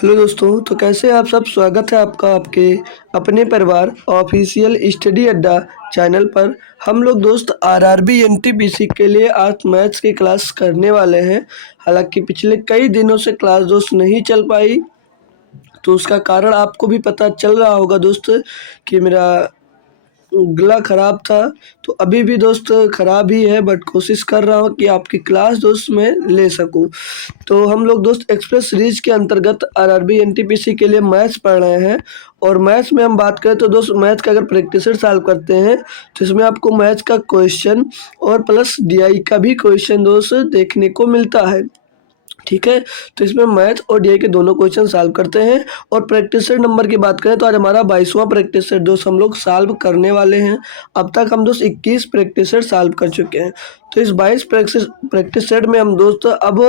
Hello दोस्तों, तो कैसे हैं आप सब। स्वागत है आपका आपके अपने परिवार ऑफिशियल स्टडी अड्डा चैनल पर। हम लोग दोस्त आरआरबी एनटीपीसी के लिए आज मैथ्स की क्लास करने वाले हैं। हालांकि पिछले कई दिनों से क्लास दोस्त नहीं चल पाई, तो उसका कारण आपको भी पता चल रहा होगा दोस्त कि मेरा गला ख़राब था। तो अभी भी दोस्त ख़राब ही है, बट कोशिश कर रहा हूँ कि आपकी क्लास दोस्त मैं ले सकूँ। तो हम लोग दोस्त एक्सप्रेस सीरीज के अंतर्गत आरआरबी एनटीपीसी के लिए मैथ्स पढ़ रहे हैं। और मैथ्स में हम बात करें तो दोस्त मैथ्स का अगर प्रैक्टिस सॉल्व करते हैं तो इसमें आपको मैथ्स का क्वेश्चन और प्लस डीआई का भी क्वेश्चन दोस्त देखने को मिलता है। ठीक है, तो इसमें मैथ और डीआई के दोनों क्वेश्चन सॉल्व करते हैं। और प्रैक्टिस सेट नंबर की बात करें तो आज हमारा 22वां प्रैक्टिस सेट दोस्त हम लोग सॉल्व करने वाले हैं। अब तक हम दोस्त 21 प्रैक्टिस सेट सॉल्व कर चुके हैं। तो इस 22 प्रैक्टिस सेट में हम दोस्त अब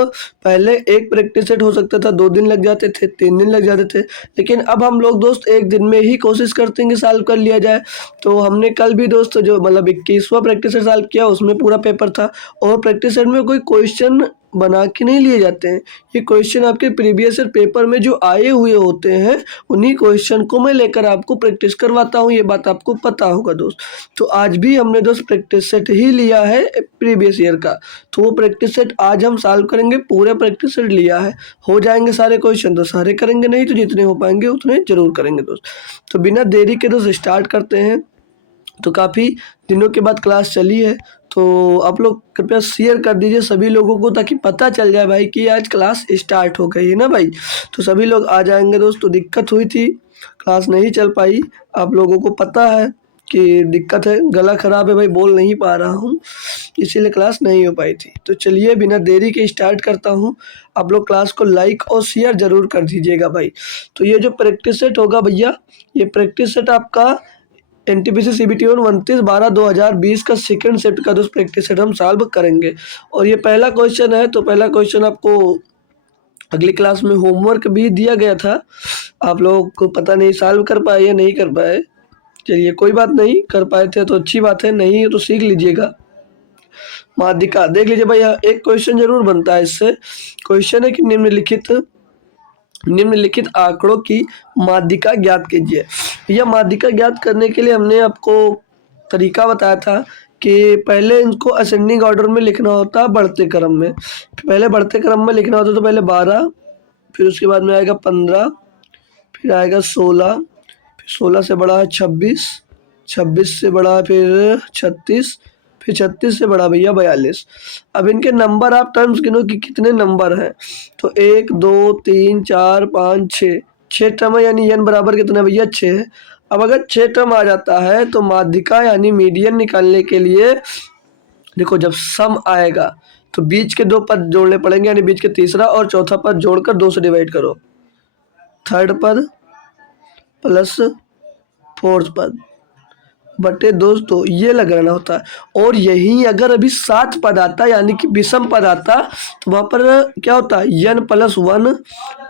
पहले एक प्रैक्टिस सेट हो सकता था 2 दिन लग जाते थे, 3 दिन लग जाते थे, लेकिन अब हम लोग दोस्त एक दिन में ही कोशिश करते हैं कि सॉल्व कर लिया जाए। तो हमने कल भी दोस्त जो मतलब 21वां प्रैक्टिस सेट सॉल्व किया, उसमें पूरा पेपर था। और प्रैक्टिस सेट में कोई क्वेश्चन बना के नहीं लिए जाते हैं, ये क्वेश्चन आपके प्रीवियस ईयर पेपर में जो आए हुए होते हैं उन्हीं क्वेश्चन को मैं लेकर आपको प्रैक्टिस करवाता हूँ। ये बात आपको पता होगा दोस्त। तो आज भी हमने दोस्त प्रैक्टिस सेट ही लिया है प्रीवियस ईयर का, तो वो प्रैक्टिस सेट आज हम सॉल्व करेंगे। पूरे प्रैक्टिस सेट लिया है, हो जाएंगे सारे क्वेश्चन तो सारे करेंगे, नहीं तो जितने हो पाएंगे उतने जरूर करेंगे दोस्त। तो बिना देरी के दोस्त स्टार्ट करते हैं। तो काफ़ी दिनों के बाद क्लास चली है, तो आप लोग कृपया शेयर कर दीजिए सभी लोगों को, ताकि पता चल जाए भाई कि आज क्लास स्टार्ट हो गई है ना भाई। तो सभी लोग आ जाएंगे दोस्त। तो दिक्कत हुई थी, क्लास नहीं चल पाई, आप लोगों को पता है कि दिक्कत है, गला ख़राब है भाई, बोल नहीं पा रहा हूँ, इसीलिए क्लास नहीं हो पाई थी। तो चलिए बिना देरी के स्टार्ट करता हूँ। आप लोग क्लास को लाइक और शेयर ज़रूर कर दीजिएगा भाई। तो ये जो प्रैक्टिस सेट होगा भैया, ये प्रैक्टिस सेट आपका एनटीपीसी सीबीटी 29/12/2020 का सेकंड सेट का दोस्त प्रैक्टिस सेट हम सॉल्व करेंगे। और ये पहला क्वेश्चन है, तो पहला क्वेश्चन आपको अगली क्लास में होमवर्क भी दिया गया था, आप लोगों को पता नहीं सॉल्व कर पाए या नहीं कर पाए। चलिए कोई बात नहीं, कर पाए थे तो अच्छी बात है, नहीं तो सीख लीजिएगा। माध्यिका देख लीजिए भैया, एक क्वेश्चन जरूर बनता है इससे। क्वेश्चन है कि निम्नलिखित आंकड़ों की माध्यिका ज्ञात कीजिए। यह माध्यिका ज्ञात करने के लिए हमने आपको तरीका बताया था कि पहले इनको असेंडिंग ऑर्डर में लिखना होता है, बढ़ते क्रम में। पहले बढ़ते क्रम में लिखना होता, तो पहले 12, फिर उसके बाद में आएगा 15, फिर आएगा 16, फिर 16 से बड़ा है 26, 26 से बड़ा है फिर 36, फिर 36 से बड़ा भैया 42। अब इनके नंबर आप टर्म्स गिनो कि कितने नंबर हैं। तो 1 2 3 4 5 6, 6 टर्म है, यानी n बराबर कितना भैया 6 है। अब अगर 6 टर्म आ जाता है तो माध्यिका यानी मीडियन निकालने के लिए देखो, जब सम आएगा तो बीच के 2 पद जोड़ने पड़ेंगे, यानी बीच के तीसरा और चौथा पद जोड़कर 2 से डिवाइड करो, थर्ड पद प्लस फोर्थ पद बटे दोस्तों ये लगाना होता है। और यही अगर अभी 7 पद आता यानी कि विषम पद आता, तो वहाँ पर क्या होता है n +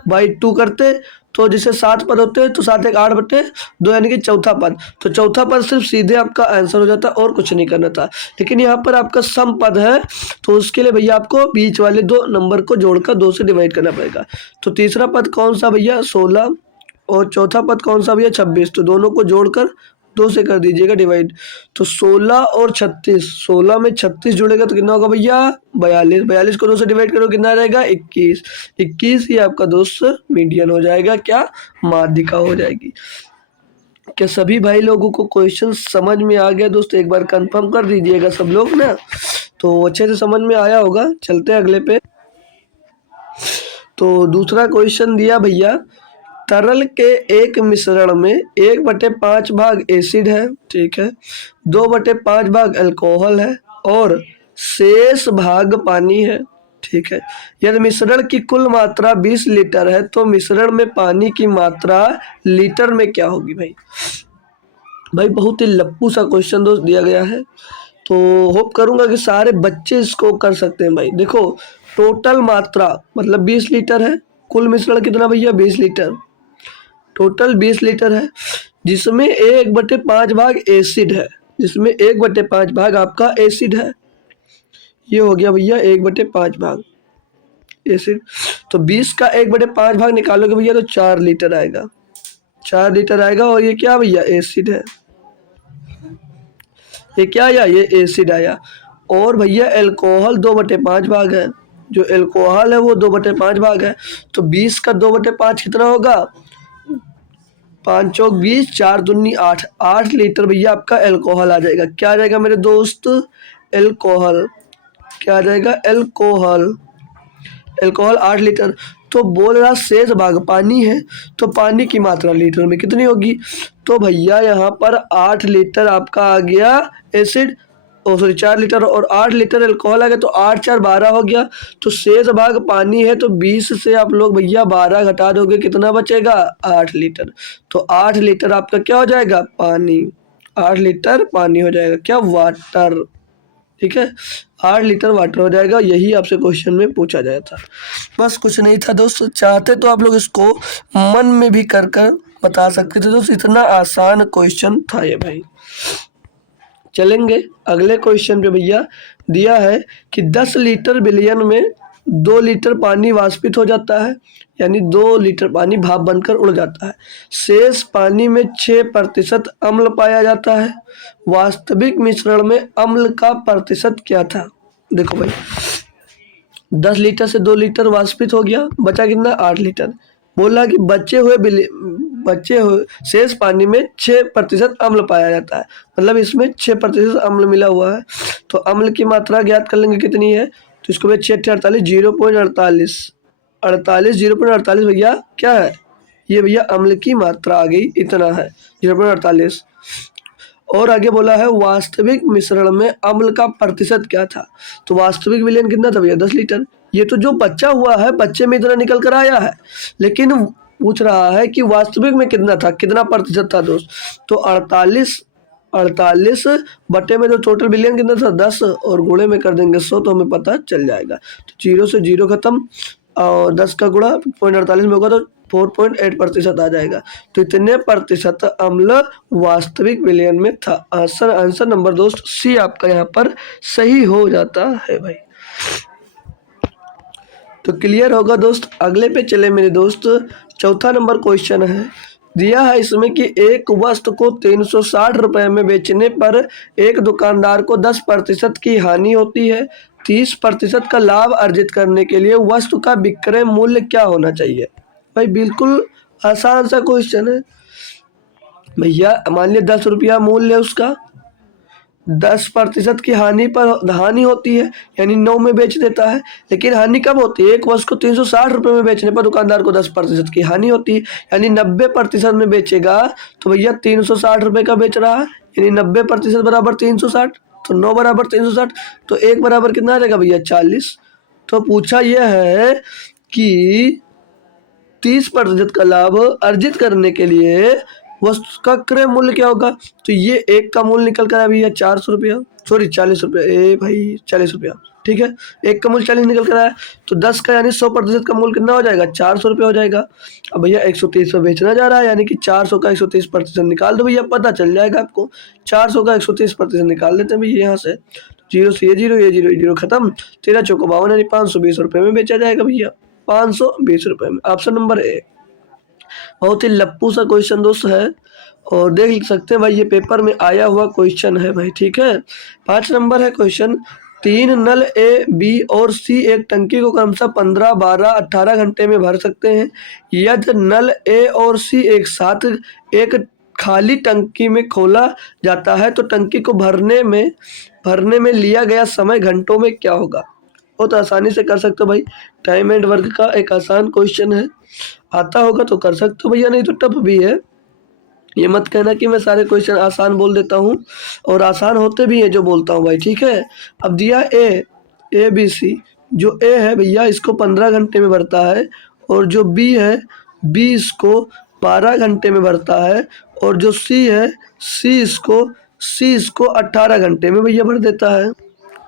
1/2 करते, तो जैसे 7 पद होते हैं तो 7 1 8/2 यानी कि चौथा पद। तो चौथा पद सिर्फ सीधे आपका आंसर हो जाता और कुछ नहीं करना था। लेकिन यहाँ पर आपका सम पद है, तो उसके लिए भैया आपको बीच वाले 2 नंबर को जोड़कर 2 से डिवाइड करना पड़ेगा। तो तीसरा पद कौन सा भैया 16, और चौथा पद कौन सा भैया 26, तो दोनों को जोड़कर 2 से कर दीजिएगा डिवाइड। तो 16 और 36, 16 में 36 जुड़ेगा तो कितना होगा भैया 42, 42 को 2 से डिवाइड करो कितना रहेगा 21, 21 ही आपका दोस्त मीडियन हो जाएगा, क्या माध्यिका हो जाएगी। क्या सभी भाई लोगों को क्वेश्चन समझ में आ गया दोस्त, एक बार कंफर्म कर दीजिएगा सब लोग ना, तो अच्छे से समझ में आया होगा। चलते हैं अगले पे। तो दूसरा क्वेश्चन दिया भैया, तरल के एक मिश्रण में 1/5 भाग एसिड है, ठीक है, 2/5 भाग अल्कोहल है और शेष भाग पानी है, ठीक है। यदि मिश्रण की कुल मात्रा 20 लीटर है तो मिश्रण में पानी की मात्रा लीटर में क्या होगी भाई। भाई बहुत ही लप्पू सा क्वेश्चन दोस्त दिया गया है, तो होप करूंगा कि सारे बच्चे इसको कर सकते हैं भाई। देखो टोटल मात्रा मतलब 20 लीटर है, कुल मिश्रण कितना भैया 20 लीटर, टोटल 20 लीटर है, जिसमें 1/5 भाग एसिड है, जिसमें 1/5 भाग आपका एसिड है। ये हो गया भैया 1/5 भाग। एसिड। तो 20 का 1/5 भाग निकालोगे भैया तो 4 लीटर आएगा, 4 लीटर आएगा। और ये क्या भैया, एसिड है। ये क्या आया, ये एसिड आया। और भैया एल्कोहल 2/5 भाग है, जो एल्कोहल है वो 2/5 भाग है। तो 20 का 2/5 कितना होगा, 5 चौक 20, 4 दूनी 8, 8 लीटर भैया आपका एल्कोहल आ जाएगा। क्या आ जाएगा मेरे दोस्त, एल्कोहल। क्या आ जाएगा, एल्कोहल। Alcohol 8 litre. तो बोल रहा शेष भाग पानी है, तो पानी की मात्रा लीटर में कितनी होगी। तो भैया यहाँ पर 8 लीटर आपका आ गया एसिड, ओ सॉरी 4 लीटर और 8 लीटर एल्कोहल आ गया। तो 8 4 12 हो गया। तो शेष भाग पानी है, तो 20 से आप लोग भैया 12 घटा दोगे, कितना बचेगा, 8 लीटर। तो 8 लीटर आपका क्या हो जाएगा, पानी। 8 लीटर पानी हो जाएगा, क्या, वाटर। ठीक है, 8 लीटर वाटर हो जाएगा। यही आपसे क्वेश्चन में पूछा गया था। बस कुछ नहीं था दोस्त, चाहते तो आप लोग इसको मन में भी कर कर बता सकते थे दोस्त, इतना आसान क्वेश्चन था ये भाई। चलेंगे अगले क्वेश्चन पे। भैया दिया है कि 10 लीटर विलयन में 2 लीटर पानी वाष्पित हो जाता है, यानी 2 लीटर पानी भाप बनकर उड़ जाता है। शेष पानी में 6% अम्ल पाया जाता है। वास्तविक मिश्रण में अम्ल का प्रतिशत क्या था। देखो भाई, 10 लीटर से 2 लीटर वाष्पित हो गया, बचा कितना, 8 लीटर। बोला कि बचे हुए शेष पानी में 6% अम्ल पाया जाता है, मतलब इसमें 6% अम्ल मिला हुआ है। तो अम्ल की मात्रा ज्ञात कर लेंगे कितनी है। तो इसको भैया 6 48, 0.48, 0.48 भैया क्या है, ये भैया अम्ल की मात्रा आ गई, इतना है 0.48। और आगे बोला है वास्तविक मिश्रण में अम्ल का प्रतिशत क्या था। तो वास्तविक विलयन कितना था भैया, 10 लीटर। ये तो जो बच्चा हुआ है, बच्चे में इतना निकल कर आया है, लेकिन पूछ रहा है कि वास्तविक में कितना था, कितना प्रतिशत था दोस्त। तो 48 बटे में जो टोटल विलयन कितना था 10, और गुणे में कर देंगे 100, तो हमें पता चल जाएगा। तो 0 से 0 खत्म, और 10 का गुणा 0.48 में होगा तो 4.8% आ जाएगा। तो इतने प्रतिशत अम्ल वास्तविक विलयन में था। आंसर नंबर दोस्त सी आपका यहाँ पर सही हो जाता है भाई। तो क्लियर होगा दोस्त। अगले पे चले मेरे दोस्त, चौथा नंबर क्वेश्चन है। दिया है इसमें कि एक वस्तु को 360 रुपये में बेचने पर एक दुकानदार को 10% की हानि होती है। 30% का लाभ अर्जित करने के लिए वस्तु का विक्रय मूल्य क्या होना चाहिए। भाई बिल्कुल आसान सा क्वेश्चन है भैया। मान लिया 10 रुपया मूल्य है उसका, 10% की हानि होती है, यानी 9 में बेच देता है। लेकिन हानि कब होती है, एक वस्तु को 360 रुपये में बेचने पर दुकानदार को 10% की हानि होती है, यानी 90% में बेचेगा। तो भैया 360 रुपये का बेच रहा है, यानी 90% बराबर 360, तो 9 बराबर 360, तो 1 बराबर कितना आ जाएगा भैया, 40। तो पूछा यह है कि 30% का लाभ अर्जित करने के लिए वस्तु का क्रय मूल्य क्या होगा। तो ये एक का मूल्य निकल कर आया भैया 400 रुपया, सॉरी 40 रुपया, ए भाई 40 रुपया, ठीक है। एक का मूल्य 40 निकल कर आया, तो 10 का यानी 100% का मूल्य कितना हो जाएगा, 400 रुपया हो जाएगा। अब भैया 130 में बेचना जा रहा है, यानी कि 400 का 130% निकाल दो भैया, पता चल जाएगा आपको। 400 का 130% निकाल देते हैं भैया यहाँ से। 0 से ये 0, ये 0, ये 0 खत्म, 13 चौको 52, यानी 520 रुपये में बेचा जाएगा भैया, 520 रुपये में। Option number A. बहुत ही लप्पू सा क्वेश्चन दोस्त है, और देख सकते हैं भाई ये पेपर में आया हुआ क्वेश्चन है भाई, ठीक है। 5 नंबर है क्वेश्चन। 3 नल ए, बी और सी एक टंकी को क्रमशः 15, 12, 18 घंटे में भर सकते हैं। यदि नल ए और सी एक साथ एक खाली टंकी में खोला जाता है, तो टंकी को भरने में लिया गया समय घंटों में क्या होगा। बहुत आसानी से कर सकते हो भाई, टाइम एंड वर्क का एक आसान क्वेश्चन है। आता होगा तो कर सकते हो भैया, नहीं तो टफ भी है। ये मत कहना कि मैं सारे क्वेश्चन आसान बोल देता हूँ, और आसान होते भी हैं जो बोलता हूँ भाई, ठीक है। अब दिया ए बी सी, जो ए है भैया इसको 15 घंटे में भरता है, और जो बी है बी इसको 12 घंटे में भरता है, और जो सी है सी इसको 18 घंटे में भैया भर देता है,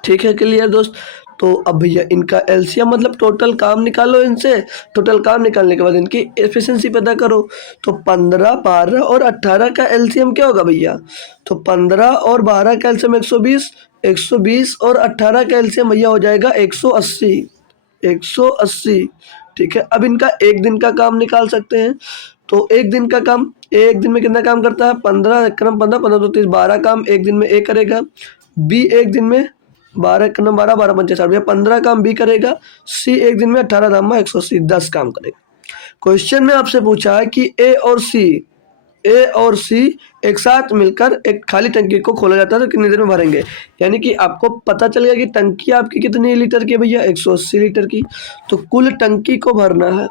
ठीक है। क्लियर दोस्त। तो अब भैया इनका एलसीएम मतलब टोटल काम निकालो इनसे। टोटल काम निकालने के बाद इनकी एफिशिएंसी पता करो। तो 15, 12 और 18 का एलसीएम क्या होगा भैया। तो 15 और 12 का एलसीएम 120, 120 और 18 का एलसीएम भैया हो जाएगा 180। 180। ठीक है, अब इनका एक दिन का काम निकाल सकते हैं। तो एक दिन का काम, एक दिन में कितना काम करता है? 15 क्रम 15 15 तो 30 12 काम एक दिन में ए करेगा। बी एक दिन में 12 क्रम 12 12 पंचे 60 15 काम बी करेगा। सी एक दिन में 18 दाम 180 10 काम करेगा। क्वेश्चन में आपसे पूछा है कि ए और सी एक साथ मिलकर एक खाली टंकी को खोला जाता है तो कितनी देर में भरेंगे। यानी कि आपको पता चल गया कि टंकी आपकी कितनी लीटर की है भैया, 180 लीटर की। तो कुल टंकी को भरना है,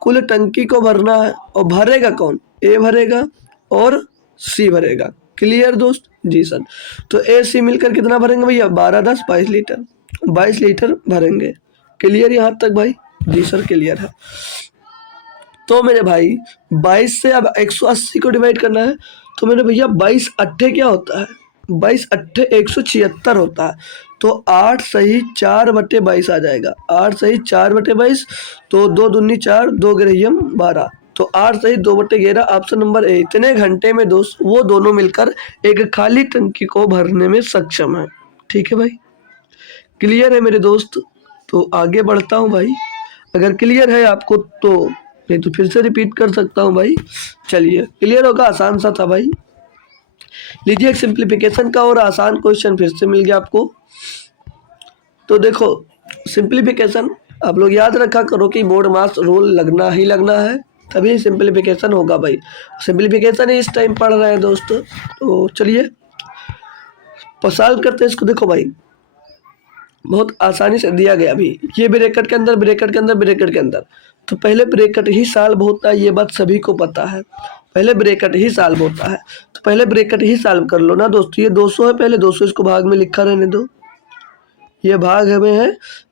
कुल टंकी को भरना है। और भरेगा कौन? ए भरेगा और सी भरेगा। क्लियर दोस्त? जी सर। तो ए सी मिलकर कितना भरेंगे भैया? 12 10 22 लीटर, 22 लीटर भरेंगे। क्लियर यहाँ तक भाई? जी सर क्लियर है। तो मेरे भाई 22 से अब 180 को डिवाइड करना है। तो मेरे भैया 22 अट्ठे क्या होता है? 22 अट्ठे 176 होता है। तो 8 सही 4/22 आ जाएगा। 8 सही 4/22। तो 2 दूनी 4, 2 ग्रहियम 12। तो 8 सही 2/11 ऑप्शन नंबर ए। इतने घंटे में दोस्त वो दोनों मिलकर एक खाली टंकी को भरने में सक्षम है। ठीक है भाई, क्लियर है मेरे दोस्त? तो आगे बढ़ता हूँ भाई, अगर क्लियर है आपको तो, नहीं तो फिर से रिपीट कर सकता हूँ भाई। चलिए, क्लियर होगा? आसान सा था भाई। लीजिए एक सिंप्लीफिकेशन का और आसान क्वेश्चन फिर से मिल गया आपको। तो देखो सिंप्लीफिकेशन आप लोग याद रखा करो कि मोड मास रूल लगना ही लगना है, तभी सिंप्लीफिकेशन होगा भाई। सिंप्लीफिकेशन ही इस टाइम पढ़ रहे हैं दोस्तों। तो चलिए सॉल्व करते हैं इसको। देखो भाई बहुत आसानी से दिया गया अभी, ये ब्रैकेट के अंदर ब्रैकेट के अंदर ब्रैकेट के अंदर। तो पहले ब्रैकेट ही सॉल्व होता है, ये बात सभी को पता है। पहले ब्रैकेट ही सॉल्व होता है, तो पहले ब्रैकेट ही सॉल्व कर लो ना दोस्तों। ये 200 है, पहले 200 इसको भाग में लिखा रहने दो। ये भाग हमें है,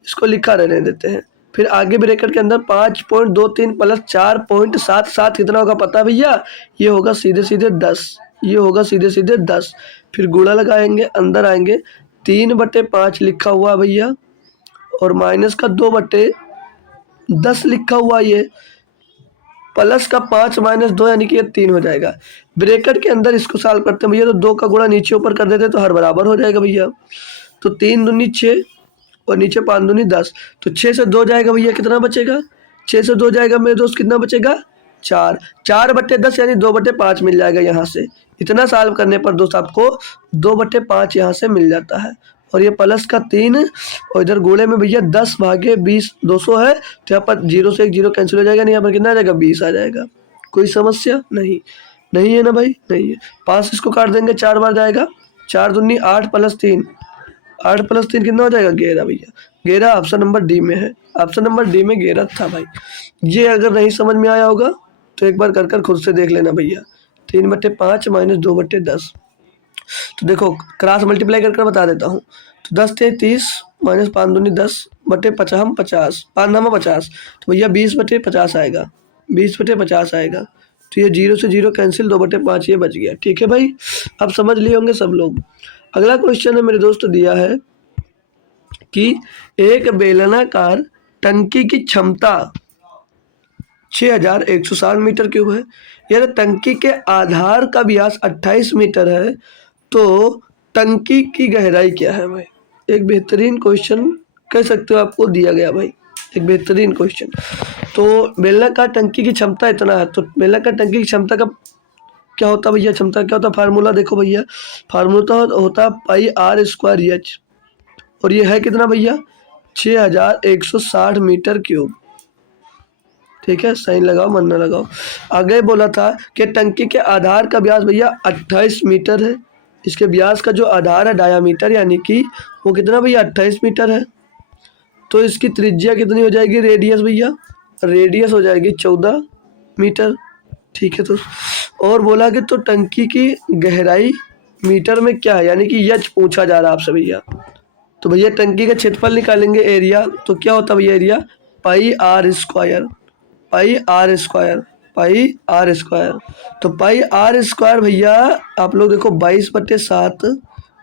इसको लिखा रहने देते हैं। फिर आगे ब्रैकेट के अंदर 5.23 प्लस 4.77 कितना होगा पता है भैया? ये होगा सीधे सीधे 10। ये होगा सीधे सीधे 10। फिर गुणा लगाएंगे, अंदर आएंगे, 3/5 लिखा हुआ भैया और माइनस का 2/10 लिखा हुआ। ये प्लस का 5 माइनस 2 यानी कि ये 3 हो जाएगा। ब्रैकेट के अंदर इसको सॉल्व करते हैं भैया, तो 2 का गुणा नीचे ऊपर कर देते तो हर बराबर हो जाएगा भैया। तो 3 दूनी 6 और नीचे 5 दूनी 10। तो 6 से 2 जाएगा भैया, कितना बचेगा? 6 से 2 जाएगा मेरे दोस्त, कितना बचेगा? 4। 4/10 यानी 2/5 मिल जाएगा यहाँ से। इतना सॉल्व करने पर दोस्त आपको 2/5 यहाँ से मिल जाता है। और ये प्लस का 3 और इधर गोले में भैया 10 भागे 20 200 है, तो यहाँ पर 0 से 1 0 कैंसिल हो जाएगा, नहीं यहाँ पर कितना आ जाएगा? 20 आ जाएगा। कोई समस्या नहीं? नहीं है ना भाई? नहीं है। 5 इसको काट देंगे, 4 बार जाएगा। 4 दूनी 8 प्लस 3, 8 प्लस 3 कितना हो जाएगा? 11 भैया। 11 ऑप्शन नंबर डी में है। ऑप्शन नंबर डी में 11 था भाई। ये अगर नहीं समझ में आया होगा तो एक बार कर खुद से देख लेना भैया। 3/5 माइनस 2/10। तो देखो क्रॉस मल्टीप्लाई कर बता देता हूँ। तो 10 थे 30 माइनस 5 दूनी 10 बटे 50 50 5 नामा 50। तो भैया 20/50 आएगा, 20/50 आएगा। तो ये 0 से 0 कैंसिल, 2/5 ये बच गया। ठीक है भाई, अब समझ लिए होंगे सब लोग। अगला क्वेश्चन है मेरे दोस्त, दिया है कि एक बेलनाकार टंकी की क्षमता 6160 मीटर क्यूब है। यदि टंकी के आधार का व्यास 28 मीटर है तो टंकी की गहराई क्या है भाई? एक बेहतरीन क्वेश्चन कह सकते हो, आपको दिया गया भाई एक बेहतरीन क्वेश्चन। तो बेलनाकार टंकी की क्षमता इतना है, तो बेलनाकार टंकी की क्षमता का क्या होता है भैया? क्षमता क्या होता है? फार्मूला देखो भैया, फार्मूला होता है पाई आर स्क्वायर एच। और ये है कितना भैया? 6160 मीटर क्यूब। ठीक है, साइन लगाओ मन ना लगाओ। आगे बोला था कि टंकी के आधार का व्यास भैया 28 मीटर है। इसके व्यास का जो आधार है डायामीटर, यानी कि वो कितना भैया? 28 मीटर है। तो इसकी त्रिज्या कितनी हो जाएगी? रेडियस भैया, रेडियस हो जाएगी 14 मीटर। ठीक है, तो और बोला कि तो टंकी की गहराई मीटर में क्या है, यानी कि यच पूछा जा रहा है आपसे भैया। तो भैया टंकी का क्षेत्रफल निकालेंगे एरिया, तो क्या होता है भैया? Area pi r square, pi r square, pi r square. तो पाई आर स्क्वायर भैया आप लोग देखो 22/7,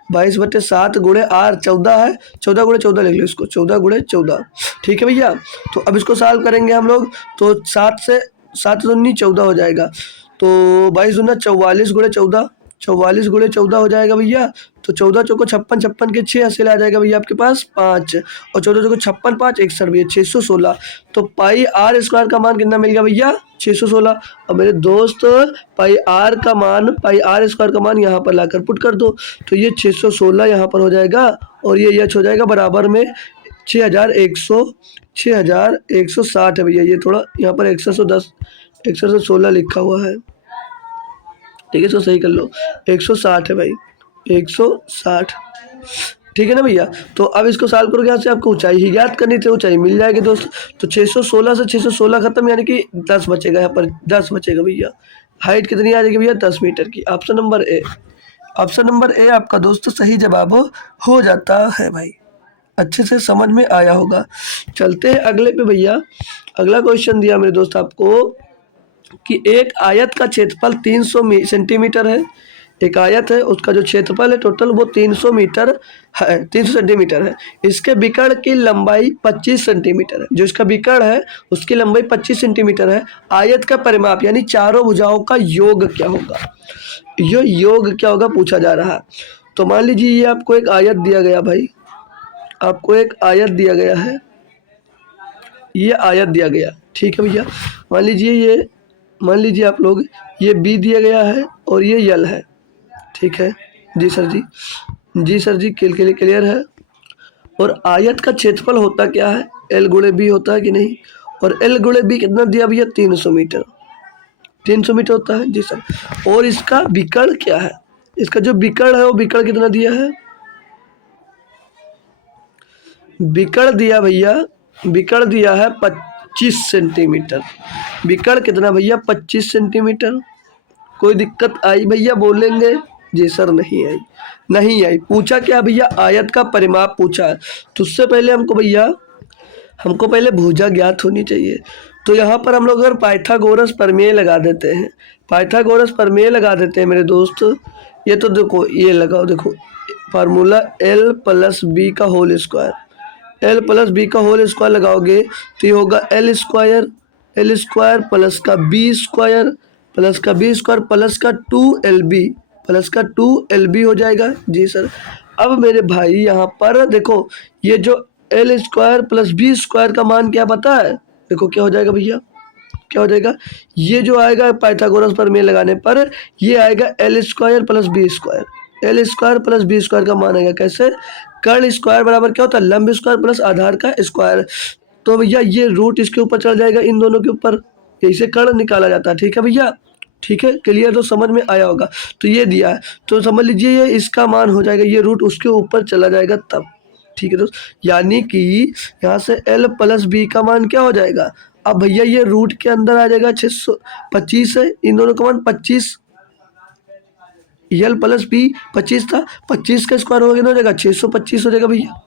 22/7 गुणे आर 14 है, 14 गुणे 14 लिख लो इसको, 14 गुणे 14। ठीक है भैया, तो अब इसको सॉल्व करेंगे हम लोग। तो 7 से 7 दूनी 14 हो जाएगा। तो 22 दूना 44 गुणे 14 44 गुणे 14 हो जाएगा भैया। तो 14 चौको 56, 56 के 6 हासिल आ जाएगा भैया आपके पास 5 और 14 चौको 56, 5 61 भैया 616। तो पाई आर स्क्वायर का मान कितना मिल गया भैया 616। और मेरे दोस्त पाई आर स्क्वायर का मान यहाँ पर लाकर पुट कर दो। तो ये 616 यहाँ पर हो जाएगा और ये एच हो जाएगा बराबर में 6160 है भैया। ये थोड़ा यहाँ पर 116 लिखा हुआ है, ठीक है, इसको सही कर लो। 160 है भाई, 160, ठीक है ना भैया। तो अब इसको सॉल्व करोगे, यहाँ से आपको ऊंचाई ही ज्ञात करनी थी, ऊंचाई मिल जाएगी दोस्त। तो 616 से 616 खत्म, यानी कि 10 बचेगा, यहाँ पर 10 बचेगा भैया। हाइट कितनी आ जाएगी भैया 10 मीटर की। Option number A, option number A आपका दोस्त सही जवाब हो जाता है भाई। अच्छे से समझ में आया होगा। चलते हैं अगले पे भैया। अगला क्वेश्चन दिया मेरे दोस्त आपको कि एक आयत का क्षेत्रफल 300 सेंटीमीटर है। एक आयत है, उसका जो क्षेत्रफल है टोटल वो 300 मीटर है, 300 सेंटीमीटर है। इसके विकर्ण की लंबाई 25 सेंटीमीटर है। जो इसका विकर्ण है उसकी लंबाई 25 सेंटीमीटर है। आयत का परिमाप यानी चारों भुजाओं का योग क्या होगा, ये योग क्या होगा पूछा जा रहा है। तो मान लीजिए ये आपको एक आयत दिया गया भाई, आपको एक आयत दिया गया है, ये आयत दिया गया, ठीक है भैया। मान लीजिए आप लोग ये बी दिया गया है और ये यल है, ठीक है जी सर जी, जी सर जी, क्लियर है। और आयत का क्षेत्रफल होता क्या है, एल गुणे बी होता है कि नहीं। और एल गुणे बी कितना दिया भैया 300 मीटर, 300 मीटर होता है जी सर। और इसका विकर्ण क्या है, इसका जो विकर्ण है वो विकर्ण कितना दिया है, विकर्ण दिया भैया, विकर्ण दिया है 25 सेंटीमीटर। विकर्ण कितना भैया 25 सेंटीमीटर। कोई दिक्कत आई भैया बोलेंगे, जी सर नहीं आई, नहीं आई। पूछा क्या भैया आयत का परिमाप पूछा है। तो उससे पहले हमको पहले भुजा ज्ञात होनी चाहिए। तो यहाँ पर हम लोग अगर पाइथागोरस प्रमेय लगा देते हैं, पाइथागोरस प्रमेय लगा देते हैं मेरे दोस्त। ये तो देखो ये लगाओ, देखो फार्मूला एल प्लस बी का whole square, l plus b का होल स्क्वायर लगाओगे तो ये होगा एल स्क्वायर प्लस का बी स्क्वायर प्लस का बी स्क्वायर प्लस का 2LB प्लस का 2LB हो जाएगा जी सर। अब मेरे भाई यहाँ पर देखो ये जो l square plus b square का मान क्या पता है, देखो क्या हो जाएगा भैया, क्या हो जाएगा, ये जो आएगा पाइथागोरस प्रमेय लगाने पर ये आएगा l square plus b square, l square plus b square का मान आएगा कैसे, कर्ण स्क्वायर बराबर क्या होता है लंब स्क्वायर प्लस आधार का स्क्वायर। तो भैया ये रूट इसके ऊपर चल जाएगा, इन दोनों के ऊपर, इसे कर्ण निकाला जाता है, ठीक है भैया, ठीक है क्लियर, तो समझ में आया होगा। तो ये दिया है तो समझ लीजिए ये इसका मान हो जाएगा, ये रूट उसके ऊपर चला जाएगा तब, ठीक है दोस्त। यानी कि यहाँ से एल प्लस बी का मान क्या हो जाएगा, अब भैया ये रूट के अंदर आ जाएगा 625 है, इन दोनों का मान 25, एल प्लस बी 25 था, 25 का स्क्वायर हो गया ना हो जाएगा 625 हो जाएगा भैया,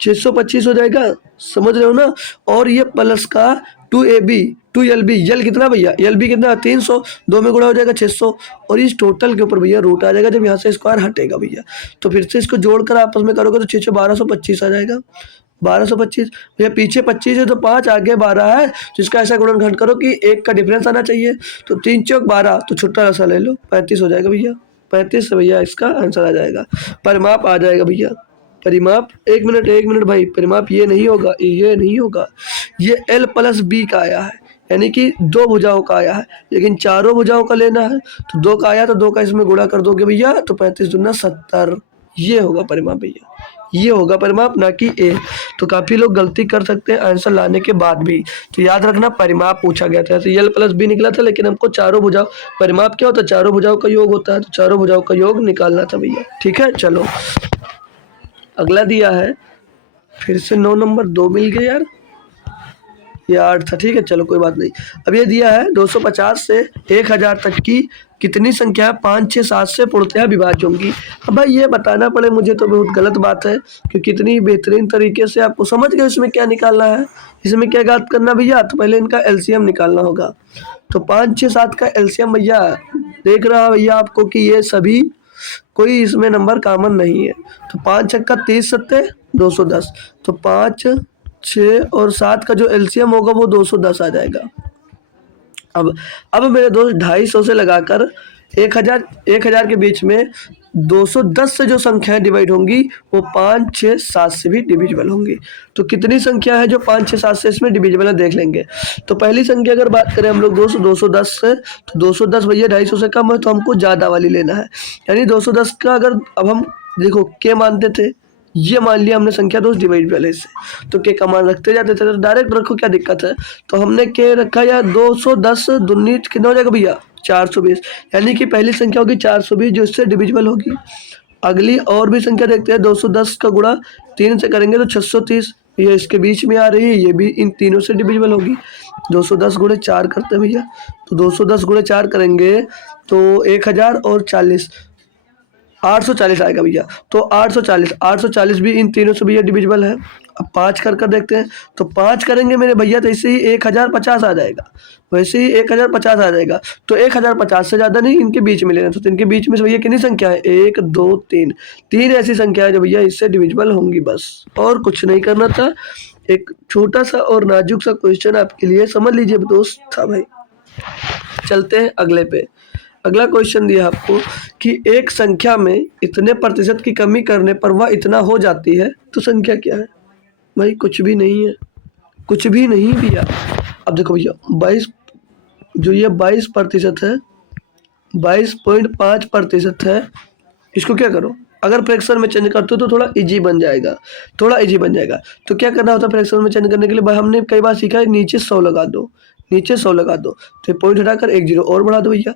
625 हो जाएगा, समझ रहे हो ना। और ये प्लस का 2AB 2LB, यल कितना भैया, LB कितना 300, 2 में गुणा हो जाएगा 600 और इस टोटल के ऊपर भैया रूट आ जाएगा जब यहाँ से स्क्वायर हटेगा भैया। तो फिर से इसको जोड़कर आपस में करोगे तो 6 1225 आ जाएगा, 1225 भैया, पीछे 25 है तो 5 आगे 12 है, तो इसका ऐसा गुणनखंड करो कि 1 का डिफरेंस आना चाहिए। तो 3 चौक 12, तो छोटा सा ले लो 35 हो जाएगा भैया, 35 से भैया इसका आंसर आ जाएगा, परिमाप आ जाएगा भैया। परिमाप एक मिनट भाई, परिमाप ये नहीं होगा, ये नहीं होगा, ये एल प्लस बी का आया है, यानी कि 2 भुजाओं का आया है, लेकिन चारों भुजाओं का लेना है तो 2 का आया तो 2 का इसमें गुणा कर दोगे भैया तो 35 दूना 70, ये होगा परिमाप भैया, ये होगा परिमाप, ना कि ए। तो काफ़ी लोग गलती कर सकते हैं आंसर लाने के बाद भी। तो याद रखना परिमाप पूछा गया था, एल प्लस बी निकला था लेकिन हमको चारों भुजाओं, परिमाप क्या होता है चारों भुजाओं का योग होता है, तो चारों भुजाओं का योग निकालना था भैया, ठीक है। चलो अगला दिया है, फिर से 9 नंबर 2 मिल गए यार, ये 8 था, ठीक है चलो कोई बात नहीं। अब ये दिया है 250 से 1000 तक की कितनी संख्या 5, 6, 7 से पूर्णतः विभाज्य होंगी। अब भाई ये बताना पड़े मुझे तो बहुत गलत बात है, कि कितनी बेहतरीन तरीके से आपको समझ गए इसमें क्या निकालना है, इसमें क्या ज्ञात करना भैया, तो पहले इनका एलसीएम निकालना होगा। तो 5, 6, 7 का एलसीएम भैया देख रहा भैया आपको कि ये सभी कोई इसमें नंबर कॉमन नहीं है। तो 5 छक्का 30 सत्ते 210, तो 5, 6 और 7 का जो एलसीएम होगा वो 210 आ जाएगा। अब मेरे दोस्त 250 से लगाकर 1000 के बीच में 210 से जो संख्याएं डिवाइड होंगी वो 5, 6, 7 से भी डिविजिबल होंगी। तो कितनी संख्या है जो 5, 6, 7 से इसमें डिविजिबल है देख लेंगे। तो पहली संख्या अगर बात करें हम लोग 210 से, तो 210 भैया 250 से कम है तो हमको ज़्यादा वाली लेना है। यानी 210 का अगर अब हम देखो के मानते थे, ये मान लिया हमने संख्या 2 डिवाइडेबल है इससे, तो के का मान रखते जाते थे तो डायरेक्ट रखो, क्या दिक्कत है। तो हमने के रखा या 210 दूनी कितना हो जाएगा भैया 420, यानी कि पहली संख्या होगी 420 जो इससे डिविजिबल होगी। अगली और भी संख्या देखते हैं, 210 का गुणा 3 से करेंगे तो 630, ये इसके बीच में आ रही है, ये भी इन तीनों से डिविजिबल होगी। 210 गुणे 4 करते हैं भैया, तो 210 गुणे 4 करेंगे तो 1000 और 40 840 आएगा भैया। तो 840 भी इन तीनों से भैया डिविजिबल है। अब 5 कर देखते हैं, तो 5 करेंगे मेरे भैया तो ऐसे ही 1050 आ जाएगा, वैसे ही 1050 आ जाएगा। तो 1050 से ज़्यादा नहीं, इनके बीच में लेना। तो इनके बीच में से भैया कितनी संख्या है 1, 2, 3, 3 ऐसी संख्या है जो भैया इससे डिविजिबल होंगी, बस और कुछ नहीं करना था। एक छोटा सा और नाजुक सा क्वेश्चन आपके लिए, समझ लीजिए दोस्त था भाई। चलते हैं अगले पे। अगला क्वेश्चन दिया आपको कि एक संख्या में इतने प्रतिशत की कमी करने पर वह इतना हो जाती है, तो संख्या क्या है भाई? कुछ भी नहीं है, कुछ भी नहीं भैया। अब देखो भैया 22, जो ये 22% है, 22.5% है, इसको क्या करो, अगर फ्रैक्शन में चेंज करते हो तो थोड़ा इजी बन जाएगा, थोड़ा इजी बन जाएगा। तो क्या करना होता है फ्रैक्शन में चेंज करने के लिए भाई, हमने कई बार सीखा है नीचे 100 लगा दो, नीचे 100 लगा दो, तो पॉइंट हटाकर 1 0 और बढ़ा दो भैया।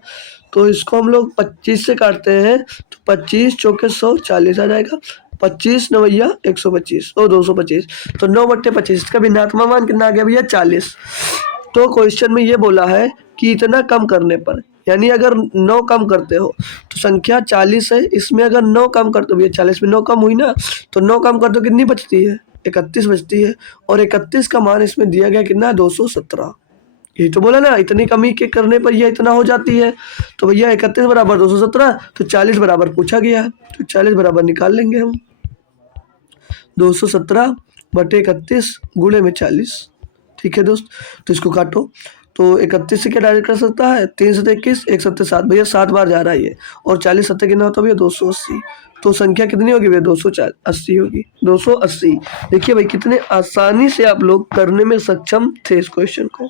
तो इसको हम लोग 25 से काटते हैं, तो 25 चौके 100 40 आ जाएगा। 25 9 भैया 125 और 225, तो 9/25 इसका भिन्नात्मक मान कितना आ गया भैया 40। तो क्वेश्चन में ये बोला है कि इतना कम करने पर, यानी अगर 9 कम करते हो तो संख्या 40 है, इसमें अगर 9 कम करते हो भैया 40 में 9 कम हुई ना, तो 9 कम करते हो कितनी बचती है 31 बचती है। और 31 का मान इसमें दिया गया कितना 217। यही तो बोला ना, इतनी कमी के करने पर यह इतना हो जाती है। तो भैया 31 बराबर 217, तो 40 बराबर पूछा गया है, तो 40 बराबर निकाल लेंगे हम। 217/31 गुणे में 40, ठीक है दोस्त। तो इसको काटो, तो 31 से क्या डायरेक्ट कर सकता है, 3 7 21, 1 7 7 भैया 7 बार जा रहा है ये, और 40 7 कितना होता है भैया 280। तो संख्या कितनी होगी भैया 280 होगी, 280। देखिए भाई कितने आसानी से आप लोग करने में सक्षम थे इस क्वेश्चन को,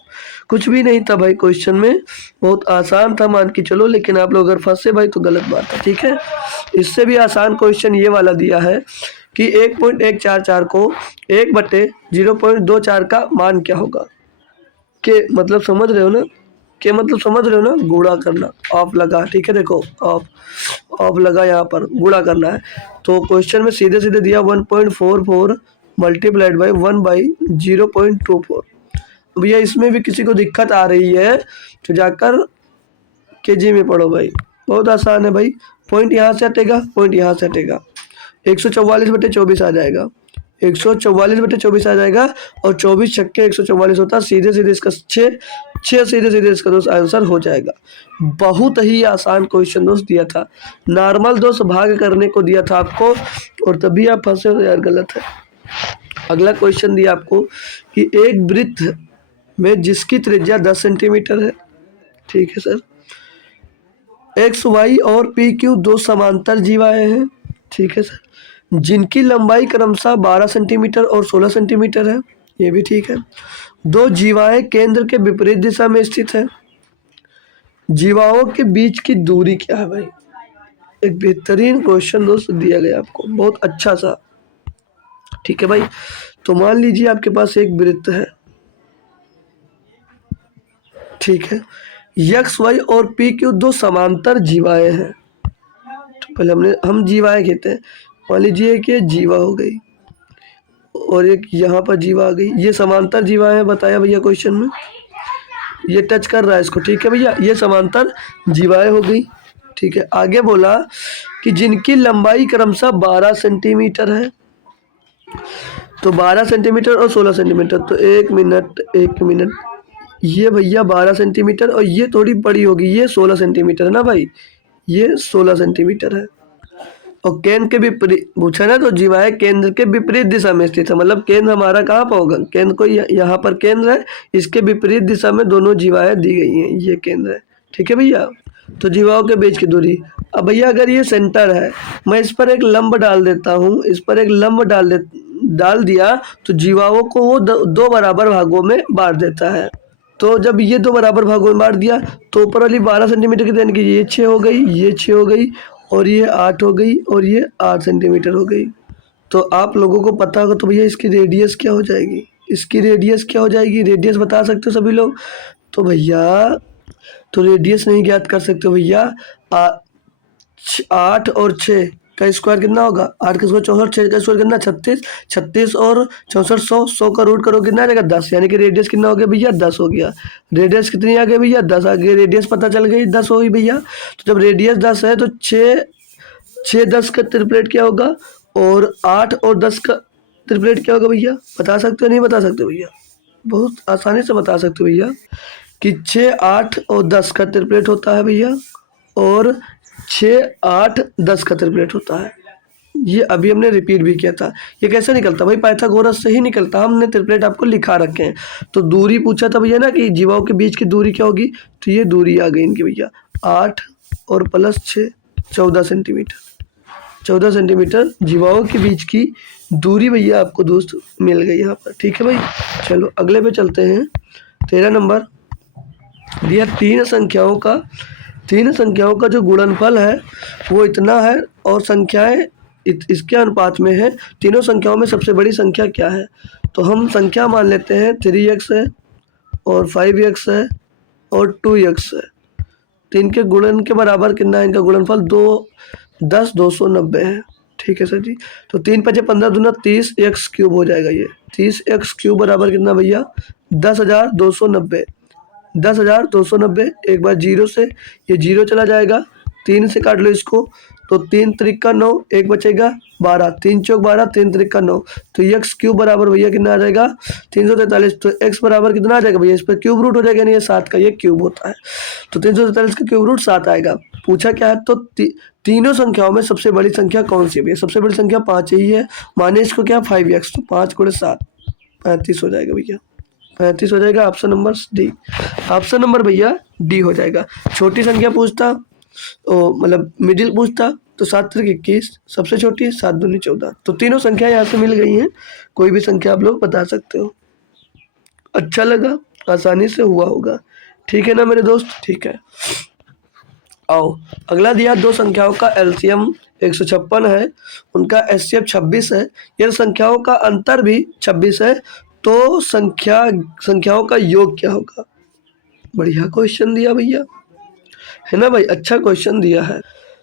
कुछ भी नहीं था भाई क्वेश्चन में, बहुत आसान था मान के चलो। लेकिन आप लोग अगर फंसे भाई तो गलत बात है, ठीक है। इससे भी आसान क्वेश्चन ये वाला दिया है कि 1.144 को 1/0.24 का मान क्या होगा। के मतलब समझ रहे हो ना, के मतलब समझ रहे हो ना, गुणा करना, ऑफ लगा, ठीक है। देखो ऑफ लगा, यहाँ पर गुणा करना है। तो क्वेश्चन में सीधे सीधे दिया 1.44 मल्टीप्लाइड बाई 1/0.24। भैया इसमें भी किसी को दिक्कत आ रही है तो जाकर केजी में पढ़ो भाई, बहुत आसान है भाई। पॉइंट यहाँ से हटेगा, पॉइंट यहाँ से हटेगा, 144/24 आ जाएगा, 144/24 आ जाएगा। और 24 छक्के 144 होता है, सीधे सीधे इसका 6 सीधे सीधे इसका दोस्त आंसर हो जाएगा। बहुत ही आसान क्वेश्चन दोस्त दिया था, नॉर्मल दोस्त भाग करने को दिया था आपको, और तभी आप फंसे हो यार, गलत है। अगला क्वेश्चन दिया आपको कि एक वृत्त में जिसकी त्रिज्या 10 सेंटीमीटर है, ठीक है सर, एक्स वाई और पी क्यू 2 समांतर जीवाएं हैं, ठीक है सर, जिनकी लंबाई क्रमशः 12 सेंटीमीटर और 16 सेंटीमीटर है, ये भी ठीक है। 2 जीवाएं केंद्र के विपरीत दिशा में स्थित है, जीवाओं के बीच की दूरी क्या है भाई। एक बेहतरीन क्वेश्चन दोस्त दिया गया आपको, बहुत अच्छा सा, ठीक है भाई। तो मान लीजिए आपके पास एक वृत्त है, ठीक है, एक्स वाई और पी क्यू 2 समांतर जीवाएं हैं। तो पहले हम जीवाएं कहते हैं, मान लीजिए कि जीवा हो गई और एक यहाँ पर जीवा आ गई, ये समांतर जीवा है बताया भैया क्वेश्चन में, ये टच कर रहा है इसको, ठीक है भैया, ये समांतर जीवाएं हो गई, ठीक है। आगे बोला कि जिनकी लंबाई क्रमशः 12 सेंटीमीटर है, तो 12 सेंटीमीटर और 16 सेंटीमीटर, तो एक मिनट, ये भैया 12 सेंटीमीटर और ये थोड़ी बड़ी होगी, ये 16 सेंटीमीटर है ना भाई, ये 16 सेंटीमीटर है। और केंद्र के विपरीत पूछा ना, तो जीवाएं केंद्र के विपरीत दिशा में स्थित है, मतलब केंद्र हमारा कहाँ पर होगा, केंद्र को यहाँ पर केंद्र है, इसके विपरीत दिशा में दोनों जीवाएं दी गई हैं, ये केंद्र है, ठीक है भैया। तो जीवाओं के बीच की दूरी। अब भैया अगर ये सेंटर है, मैं इस पर एक लंब डाल देता हूँ, इस पर एक लंब डाल दिया तो जीवाओं को वो दो बराबर भागों में बांट देता है। तो जब ये दो बराबर भागों में बांट दिया तो ऊपर वाली 12 सेंटीमीटर की, यानी कि ये 6 हो गई, ये 6 हो गई, और ये 8 हो गई, और ये 8 सेंटीमीटर हो गई। तो आप लोगों को पता होगा तो भैया इसकी रेडियस क्या हो जाएगी, इसकी रेडियस क्या हो जाएगी, रेडियस बता सकते हो सभी लोग? तो भैया तो रेडियस नहीं ज्ञात कर सकते हो भैया। 8 और 6 का स्क्वायर कितना होगा? 8 का स्क्वायर 64, 6 का स्क्वायर कितना 36, 36 और 64 100, 100 का रूट करो कितना आ जाएगा 10, यानी कि रेडियस कितना हो गया भैया 10 हो गया। रेडियस कितनी आ गई भैया 10 आ गई, रेडियस पता चल गई 10 होगी भैया। तो जब रेडियस 10 है तो 6 10 का ट्रिपलेट क्या होगा, और 8 और 10 का ट्रिपलेट क्या होगा भैया? बता सकते हो नहीं बता सकते भैया? बहुत आसानी से बता सकते हो भैया कि 6 8 और 10 का ट्रिपलेट होता है भैया, और 6 8 10 का ट्रिपलेट होता है। ये अभी हमने रिपीट भी किया था। ये कैसे निकलता भाई? पाइथागोरस से ही निकलता। हमने ट्रिपलेट आपको लिखा रखे हैं। तो दूरी पूछा था भैया ना कि जीवाओं के बीच की दूरी क्या होगी, तो ये दूरी आ गई इनकी भैया 8 और प्लस 6 14 सेंटीमीटर। 14 सेंटीमीटर जीवाओं के बीच की दूरी भैया आपको दोस्त मिल गई यहाँ पर। ठीक है भाई, चलो अगले पे चलते हैं। 13 नंबर भैया, तीन संख्याओं का जो गुणनफल है वो इतना है और संख्याएं इसके अनुपात में है। तीनों संख्याओं में सबसे बड़ी संख्या क्या है? तो हम संख्या मान लेते हैं 3x है और 5x है और 2x है। तो इनके गुणन के बराबर कितना है? इनका गुणनफल 290 है। ठीक है सर जी। तो 3 5 15 दूना 30 एक्स क्यूब हो जाएगा। ये 30 एक्स क्यूब बराबर कितना भैया? 10,290। 10,290। एक बार जीरो से ये जीरो चला जाएगा, 3 से काट लो इसको, तो 3 त्रिका 9, एक बचेगा 12, 3 चौक 12, 3 त्रिका 9। तो एक्स क्यूब बराबर भैया कितना आ जाएगा? 343। तो एक्स बराबर कितना आ जाएगा भैया? इस पर क्यूब रूट हो जाएगा, यानी ये 7 का ये क्यूब होता है। तो 343 का क्यूब रूट 7 आएगा। पूछा क्या है? तो तीनों संख्याओं में सबसे बड़ी संख्या कौन सी है भैया? सबसे बड़ी संख्या 5 ही है, माने इसको क्या 5x, तो 5 गुणे 7 35 हो जाएगा भैया। 35 हो जाएगा। Option number D. Option number भैया डी हो जाएगा। छोटी संख्या पूछता मतलब मिडिल पूछता तो 7 त्रिक 21, सबसे छोटी 7 दूनी 14। तो तीनों संख्या यहाँ से मिल गई हैं। कोई भी संख्या आप लोग बता सकते हो। अच्छा लगा, आसानी से हुआ होगा। ठीक है ना मेरे दोस्त? ठीक है, आओ अगला दिया। दो संख्याओं का एलसीएम 156 है, उनका एचसीएफ 26 है, यदि संख्याओं का अंतर भी 26 है तो संख्याओं का योग क्या होगा? बढ़िया क्वेश्चन दिया भैया, है ना भाई? अच्छा क्वेश्चन दिया है।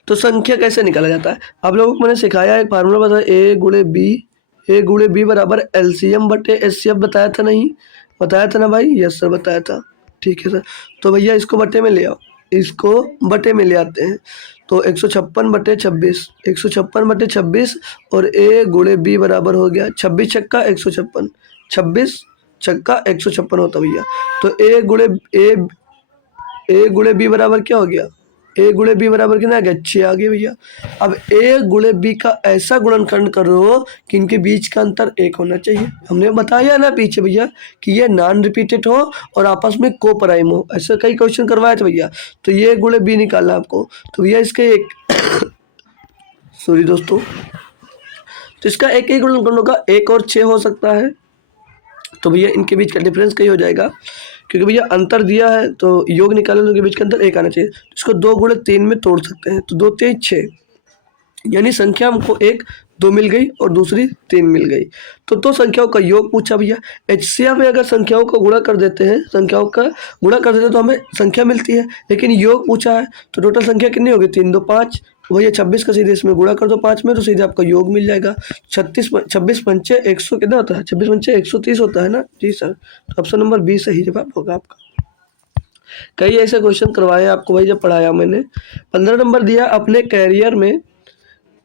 तो संख्या कैसे निकाला जाता है आप लोगों को मैंने सिखाया, एक फार्मूला बताया, ए गुणे बी बराबर एलसीएम बटे एचसीएफ। बताया था नहीं? बताया था ना भाई? यस सर बताया था। ठीक है सर। तो भैया इसको बटे में ले आओ, इसको बटे में ले आते हैं। तो 156 बटे 26, 156 बटे 26, और ए गुणे बी बराबर हो गया 26 छक्का 156, 26 छक्का 156 होता भैया। तो ए गुणे बी बराबर क्या हो गया? ए गुणे बी बराबर कितना आ गया? 6 आ गया भैया। अब ए गुणे बी का ऐसा गुणनखंड करो कि इनके बीच का अंतर 1 होना चाहिए। हमने बताया ना पीछे भैया कि ये नॉन रिपीटेड हो और आपस में को प्राइम हो। ऐसे कई क्वेश्चन करवाए थे भैया। तो ये गुणे बी निकालना आपको, तो भैया इसके एक सॉरी दोस्तों, तो इसका एक ही गुणनखंड होगा, 1 और 6 हो सकता है। तो भैया इनके बीच का डिफरेंस कहीं हो जाएगा, क्योंकि भैया अंतर दिया है तो योग निकाले तो उनके बीच के अंतर 1 आना चाहिए। तो इसको 2 गुणे 3 में तोड़ सकते हैं, तो 2 3 6, यानी संख्या हमको एक 2 मिल गई और दूसरी 3 मिल गई। तो दो संख्याओं का योग पूछा भैया। एचसीएफ में अगर संख्याओं का गुणा कर देते हैं, तो हमें संख्या मिलती है, लेकिन योग पूछा है तो टोटल संख्या कितनी होगी? 3 2 5। भैया 26 का सीधे इसमें गुणा कर दो 5 में, तो सीधे आपका योग मिल जाएगा। 26 पंचे 100 कितना होता है? 26 पंचे 130 होता है ना जी सर। तो ऑप्शन नंबर बी सही जवाब होगा आपका। कई ऐसे क्वेश्चन करवाए आपको भाई जब पढ़ाया मैंने। 15 नंबर दिया, अपने कैरियर में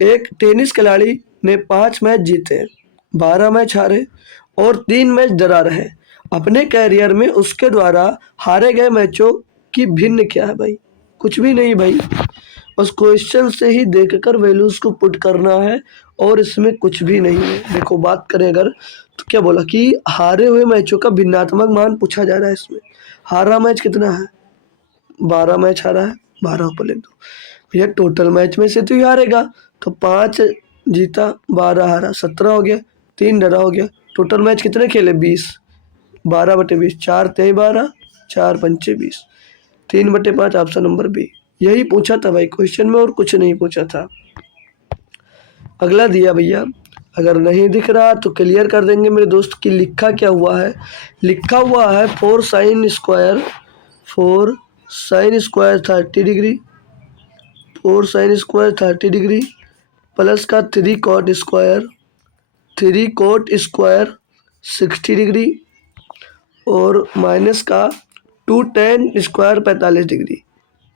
एक टेनिस खिलाड़ी ने 5 मैच जीते, 12 मैच हारे और 3 मैच ड्रा रहे। अपने कैरियर में उसके द्वारा हारे गए मैचों की भिन्न क्या है भाई? कुछ भी नहीं भाई, बस क्वेश्चन से ही देखकर वैल्यूज को पुट करना है और इसमें कुछ भी नहीं है। देखो बात करें अगर तो क्या बोला कि हारे हुए मैचों का भिन्नात्मक मान पूछा जा रहा है। इसमें हारा मैच कितना है? 12 मैच हारा है, 12 ऊपर लिख दो भैया। टोटल मैच में से तो ये हारेगा, तो 5 जीता 12 हारा, 17 हो गया, 3 डरा हो गया। टोटल मैच कितने खेले? 20, 12/20, 4 तेई 12, 4 पंचे 20, 3/5 ऑप्शन नंबर बी। यही पूछा था भाई क्वेश्चन में और कुछ नहीं पूछा था। अगला दिया भैया, अगर नहीं दिख रहा तो क्लियर कर देंगे मेरे दोस्त कि लिखा क्या हुआ है। लिखा हुआ है 4 sin square 30 degree, 4 sin square 30 degree plus का 3 cot स्क्वायर 60 डिग्री और माइनस का 2 tan square 45 degree,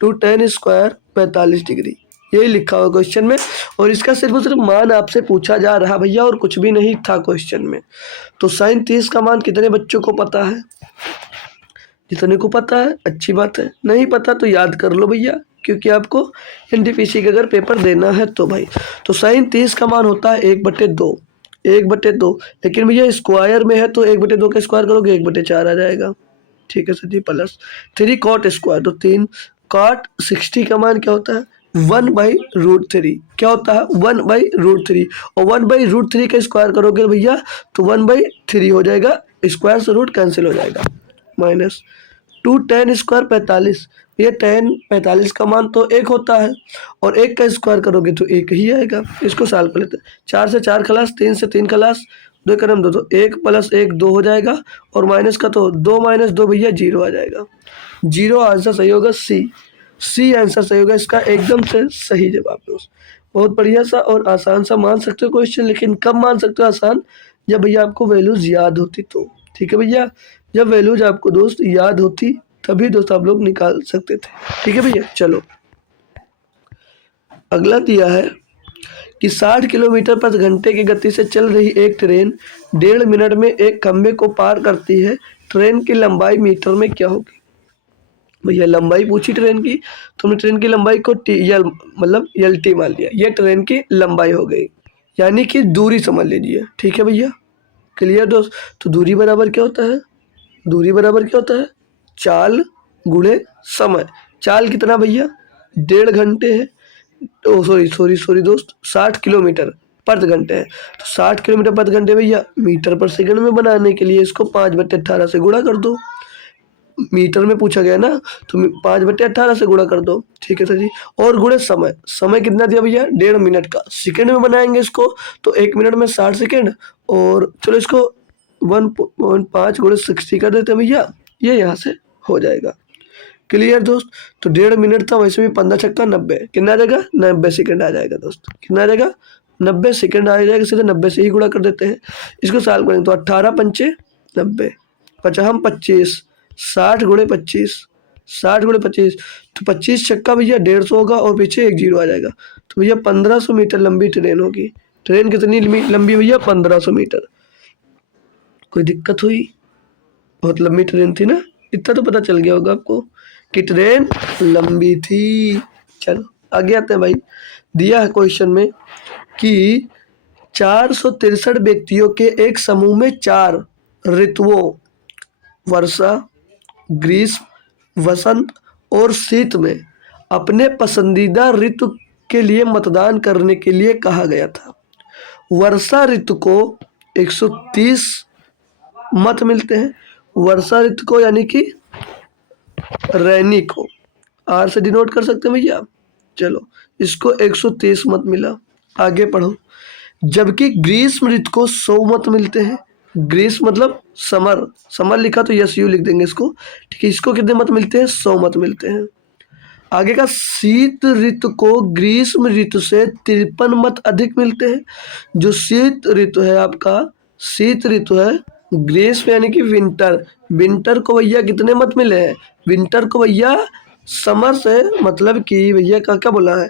2 tan square 45 degree. यही लिखा हुआ क्वेश्चन में, और इसका सिर्फ और सिर्फ मान आपसे पूछा जा रहा भैया, और कुछ भी नहीं था क्वेश्चन में। तो sin 30 का मान कितने बच्चों को पता है? जितने को पता है अच्छी बात है, नहीं पता तो याद कर लो भैया, क्योंकि आपको एनटीपीसी का अगर पेपर देना है तो भाई। तो sin 30 का मान होता है 1/2, 1/2। लेकिन भैया स्क्वायर में है तो 1/2 का स्क्वायर करोगे 1/4 आ जाएगा, ठीक है सर जी। प्लस 3 cot स्क्वायर, तो 3 cot 60 का मान क्या होता है? 1/√3। क्या होता है? 1/√3। और 1/√3 का स्क्वायर करोगे भैया तो 1/3 हो जाएगा, स्क्वायर से रूट कैंसिल हो जाएगा। माइनस 2 tan स्क्वायर 45, ये tan 45 का मान तो 1 होता है, और 1 का स्क्वायर करोगे तो 1 ही आएगा। इसको सॉल्व कर लेते हैं। 4 से 4 खलास, 3 से 3 खलास, 2 करम 2, तो 1 + 1 2 हो जाएगा, और माइनस का तो 2 - 2 भैया 0 आ जाएगा। 0 आंसर सही होगा, सी आंसर सही होगा इसका, एकदम से सही जवाब दोस्त। बहुत बढ़िया सा और आसान सा मान सकते हो क्वेश्चन, लेकिन कब मान सकते हो आसान? जब भैया आपको वैल्यूज याद होती तो, ठीक है भैया। जब वैल्यूज आपको दोस्त याद होती तभी दोस्त आप लोग निकाल सकते थे, ठीक है भैया। चलो अगला दिया है कि 60 किलोमीटर प्रति घंटे की गति से चल रही एक ट्रेन 1.5 मिनट में एक खंबे को पार करती है। ट्रेन की लंबाई मीटर में क्या होगी? भैया लंबाई पूछी ट्रेन की, तुमने ट्रेन की लंबाई को मतलब LT मान लिया, ये ट्रेन की लंबाई हो गई, यानी कि दूरी समझ लीजिए, ठीक है भैया। क्लियर दोस्त? तो दूरी बराबर क्या होता है? दूरी बराबर क्या होता है? चाल गुणे समय। चाल कितना भैया? 1.5 घंटे है, ओ सॉरी दोस्त, 60 किलोमीटर प्रति घंटे है, तो 60 किलोमीटर प्रति घंटे भैया मीटर पर सेकंड में बनाने के लिए इसको 5/18 से गुणा कर दो। मीटर में पूछा गया ना, तो 5/18 से गुणा कर दो, ठीक है सर जी। और गुणे समय, समय कितना दिया भैया? 1.5 मिनट का। सेकंड में बनाएंगे इसको तो 1 मिनट में 60 सेकंड, और चलो इसको 1.5 × 60 कर देते हैं भैया, ये यहाँ से हो जाएगा। क्लियर दोस्त? तो 1.5 मिनट था, वैसे भी 15 छक्का 90, कितना आ जाएगा? 90 सेकंड आ जाएगा दोस्त। कितना आ जाएगा? 90 सेकंड आ जाएगा। सीधे 90 से ही गुणा कर देते हैं। इसको सॉल्व करेंगे तो 18 पंचे 90, 50 25, 60 × 25, 60 × 25, तो 25 छक्का भैया 150 होगा, और पीछे 1 0 आ जाएगा। तो भैया 1500 मीटर लंबी ट्रेन होगी। ट्रेन कितनी लंबी भैया? 1500 मीटर। कोई दिक्कत हुई? बहुत लंबी ट्रेन थी ना, इतना तो पता चल गया होगा आपको कि ट्रेन लंबी थी। चलो आगे आते हैं भाई। दिया है क्वेश्चन में कि 463 व्यक्तियों के एक समूह में 4 ऋतुओं वर्षा, ग्रीष्म, वसंत और शीत में अपने पसंदीदा ऋतु के लिए मतदान करने के लिए कहा गया था। वर्षा ऋतु को 130 मत मिलते हैं, वर्षा ऋतु को यानी कि रैनी को R से डिनोट कर सकते हैं भैया। चलो इसको 130 मत मिला, आगे पढ़ो। जबकि ग्रीष्म ऋतु को 100 मत मिलते हैं। ग्रीष्म मतलब समर, समर लिखा तो यस यू लिख देंगे इसको, ठीक है। इसको कितने मत मिलते हैं? 100 मत मिलते हैं। आगे का शीत ऋतु को ग्रीष्म ऋतु से 53 मत अधिक मिलते हैं। जो शीत ऋतु है आपका, शीत ऋतु है, ग्रीष्म यानी कि विंटर, विंटर को भैया कितने मत मिले हैं? विंटर को भैया समर से मतलब कि भैया क्या बोला है,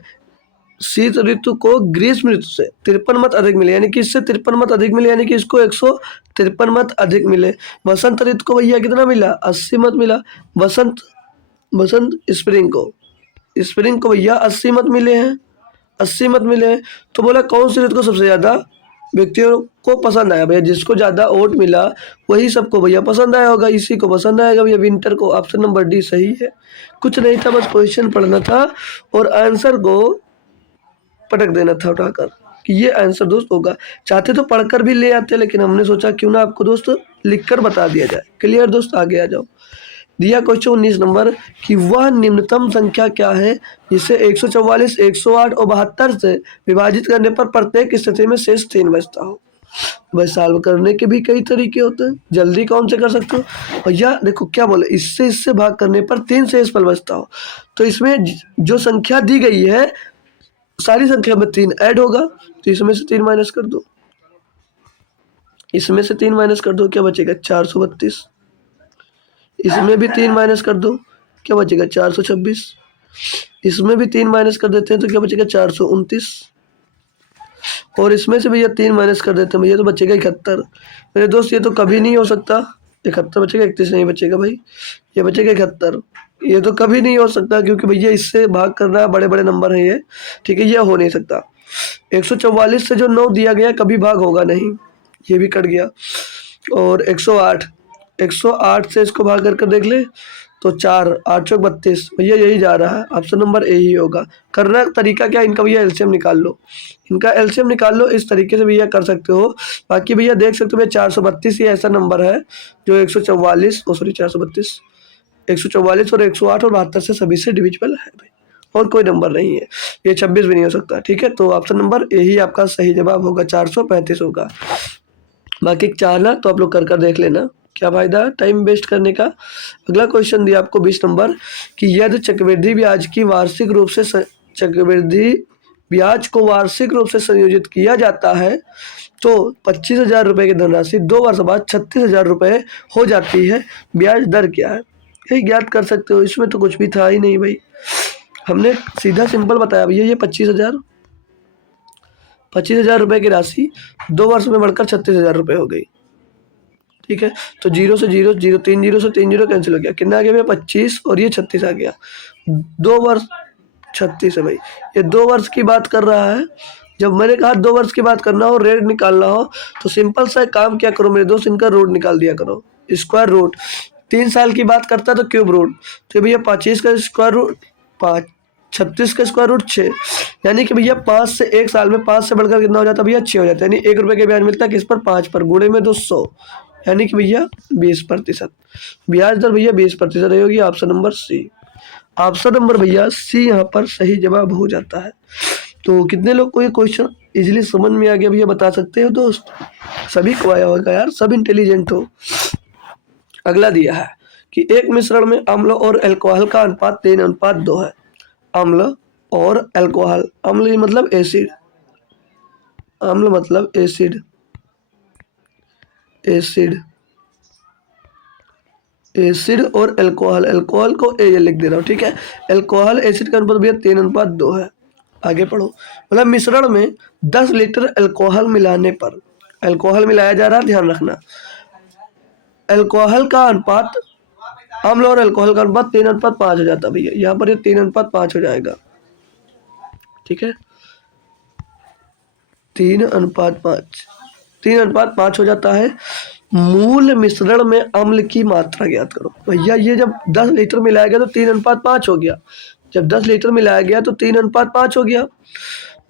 शीत ऋतु को ग्रीष्म ऋतु से 53 मत अधिक मिले, यानी कि इससे 53 मत अधिक मिले, यानी कि इसको 153 मत अधिक मिले। वसंत ऋतु को भैया कितना मिला? 80 मत मिला। वसंत स्प्रिंग को भैया 80 मत मिले हैं, 80 मत मिले हैं। तो बोला कौन सी ऋतु को सबसे ज़्यादा व्यक्तियों को पसंद आया भैया, जिसको ज़्यादा वोट मिला वही सबको भैया पसंद आया होगा, इसी को पसंद आएगा भैया विंटर को। ऑप्शन नंबर डी सही है। कुछ नहीं था, बस क्वेश्चन पढ़ना था और आंसर को पटक देना था उठाकर कि ये आंसर दोस्त होगा। चाहते तो पढ़कर भी ले आते, लेकिन हमने सोचा क्यों ना आपको दोस्त लिखकर बता दिया जाए। क्लियर दोस्त, आगे आ जाओ। दिया क्वेश्चन 19 नंबर कि वह निम्नतम संख्या क्या है जिसे 144, 108 और 72 से विभाजित करने पर प्रत्येक स्थिति में शेष 3 बचता हो। भाई सॉल्व करने के भी कई तरीके होते हैं, जल्दी कौन से कर सकते हो भैया। देखो क्या बोले, इससे इससे भाग करने पर 3 शेष फल बचता हो, तो इसमें जो संख्या दी गई है सारी संख्या में 3 ऐड होगा, तो इसमें से 3 माइनस कर दो, इसमें से 3 माइनस कर दो, क्या बचेगा 432। इसमें भी 3 माइनस कर दो, क्या बचेगा 426। इसमें भी 3 माइनस कर देते हैं तो क्या बचेगा 429। और इसमें से भैया 3 माइनस कर देते हैं भैया तो बचेगा 71। मेरे दोस्त ये तो कभी नहीं हो सकता, 71 बचेगा, 31 नहीं बचेगा भाई, ये बचेगा 71। ये तो कभी नहीं हो सकता क्योंकि भैया इससे भाग करना, बड़े बड़े नंबर हैं ये, ठीक है, ये हो नहीं सकता। 144 से जो 9 दिया गया कभी भाग होगा नहीं, ये भी कट गया। और 108 से इसको भाग करके देख ले तो 4, 8 चौक 32, भैया यही जा रहा है, ऑप्शन नंबर ए ही होगा। करना तरीका क्या इनका भैया, एलसीएम निकाल लो, इनका एलसीएम निकाल लो, इस तरीके से भैया कर सकते हो। बाकी भैया देख सकते हो भैया 432 ये ऐसा नंबर है जो 144 सॉरी 432, 144 और 108 और 72 से सभी से डिविजिबल है भाई, और कोई नंबर नहीं है। ये 26 भी नहीं हो सकता, ठीक है, तो ऑप्शन नंबर ए ही आपका सही जवाब होगा, 435 होगा। बाकी चाहना तो आप लोग कर देख लेना, क्या फायदा टाइम वेस्ट करने का। अगला क्वेश्चन दिया आपको 20 नंबर कि यदि चक्रवृद्धि ब्याज की वार्षिक रूप से चक्रवृद्धि ब्याज को वार्षिक रूप से संयोजित किया जाता है तो 25,000 रुपये की धनराशि 2 वर्ष बाद 36,000 रुपये हो जाती है, ब्याज दर क्या है, यही ज्ञात कर सकते हो। इसमें तो कुछ भी था ही नहीं भाई, हमने सीधा सिंपल बताया भैया, ये 25,000 रुपये की राशि 2 वर्ष में बढ़कर 36,000 रुपये हो गई, ठीक है। तो 0 से 0, 0 3 0 से 3 0 कैंसिल हो गया, कितना आ गया भैया 25 और ये 36 आ गया। 2 वर्ष 36 है भाई, ये 2 वर्ष की बात कर रहा है। जब मैंने कहा 2 वर्ष की बात करना हो, रेट निकालना हो, तो सिंपल सा काम क्या करो मेरे दोस्त, इनका रूट निकाल दिया करो, स्क्वायर रूट। 3 साल की बात करता है तो क्यूब रूट, तो भैया 25 का स्क्वायर रूट 5, 36 का स्क्वायर रूट 6, यानी कि भैया 5 से 1 साल में 5 से बढ़कर कितना हो जाता है भैया 6 हो जाता है, यानी 1 रुपये का ब्याज मिलता है किस पर, 5 पर, गुणे में 200, यानी कि भैया 20%। ब्याज दर भैया 20% रहेगी, option number c. Option number भैया सी यहाँ पर सही जवाब हो जाता है। तो कितने लोग को ये क्वेश्चन इजीली समझ में आ गया भैया, बता सकते हो दोस्त? सभी को आया होगा यार, सब इंटेलिजेंट हो। अगला दिया है कि एक मिश्रण में अम्ल और अल्कोहल का अनुपात 3:2 है। अम्ल और अल्कोहल, अम्ल मतलब एसिड, अम्ल मतलब एसिड, एसिड एसिड और अल्कोहल, अल्कोहल को ए लिख दे रहा हूँ, ठीक है। अल्कोहल एसिड का अनुपात भैया 3:2 है। आगे पढ़ो, मतलब मिश्रण में 10 लीटर अल्कोहल मिलाने पर, अल्कोहल मिलाया जा रहा है, ध्यान रखना, अल्कोहल का अनुपात, अम्ल और अल्कोहल का अनुपात 3:5 हो जाता है भैया, यहाँ पर ये 3:5 हो जाएगा, ठीक है, 3:5, 3:5 हो जाता है। मूल मिश्रण में अम्ल की मात्रा ज्ञात करो। भैया ये जब 10 लीटर मिलाया गया तो 3:5 हो गया, जब 10 लीटर मिलाया गया तो 3:5 हो गया।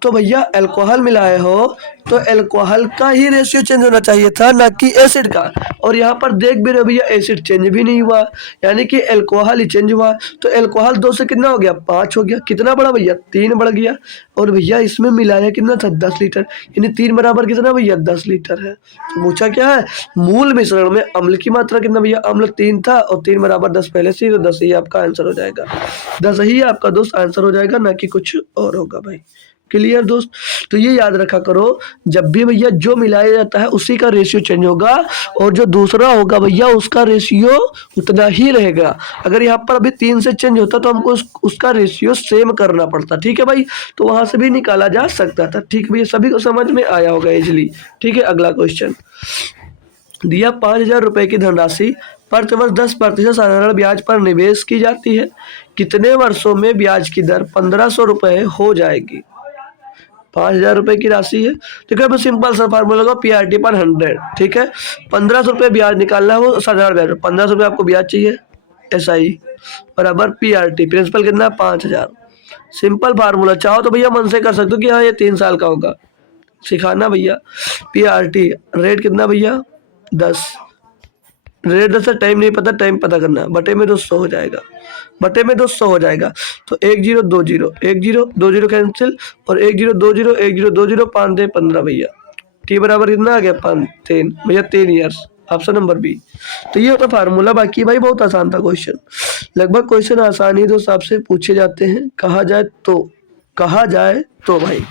तो भैया अल्कोहल मिलाए हो तो अल्कोहल का ही रेशियो चेंज होना चाहिए था, ना कि एसिड का। और यहाँ पर देख भी रहे हो भैया एसिड चेंज भी नहीं हुआ, यानी कि अल्कोहल ही चेंज हुआ। तो अल्कोहल 2 से कितना हो गया 5 हो गया, कितना बढ़ा भैया 3 बढ़ गया। और भैया इसमें मिलाया कितना था 10 लीटर, यानी 3 बराबर कितना भैया 10 लीटर है। तो पूछा क्या है, मूल मिश्रण में अम्ल की मात्रा कितना भैया, अम्ल 3 था और 3 बराबर 10 पहले से ही, तो 10 ही आपका आंसर हो जाएगा, 10 ही आपका दोस्त आंसर हो जाएगा, ना कि कुछ और होगा भाई। क्लियर दोस्त? तो ये याद रखा करो, जब भी भैया जो मिलाया जाता है उसी का रेशियो चेंज होगा, और जो दूसरा होगा भैया उसका रेशियो उतना ही रहेगा। अगर यहाँ पर अभी 3 से चेंज होता तो हमको उसका रेशियो सेम करना पड़ता, ठीक है भाई, तो वहां से भी निकाला जा सकता था, ठीक भैया, सभी को समझ में आया होगा इजिली, ठीक है। अगला क्वेश्चन दिया 5,000 रुपए की धनराशि प्रतिवर्ष 10% साधारण ब्याज पर निवेश की जाती है, कितने वर्षों में ब्याज की दर 1,500 रुपए हो जाएगी? 5,000 रुपये की राशि है। तो क्या सिंपल सा फार्मूला लगा PRT पर 100, ठीक है। 1500 रुपये ब्याज निकालना है, वो साधारण ब्याज 1500 रुपये आपको ब्याज चाहिए, SI बराबर PRT, प्रिंसिपल कितना 5,000। सिंपल फार्मूला, चाहो तो भैया मन से कर सकते हो कि हाँ ये 3 साल का होगा, सिखाना भैया। PRT रेट कितना भैया 10, रेट 10 है, टाइम नहीं पता, टाइम पता करना, बटे में 200 हो जाएगा, बटे में 200 हो जाएगा। तो 1 0 2 0 1 0 2 0 कैंसिल, और 1 0 2 0 1 0 2 0 5 दे 15 भैया। T बराबर कितना आ गया 5 3 भैया 3 ईयर्स, ऑप्शन नंबर बी। तो ये होता फार्मूला। बाकी भाई बहुत आसान था क्वेश्चन, लगभग क्वेश्चन आसान ही दोस्त आपसे पूछे जाते हैं, कहा जाए तो भाई।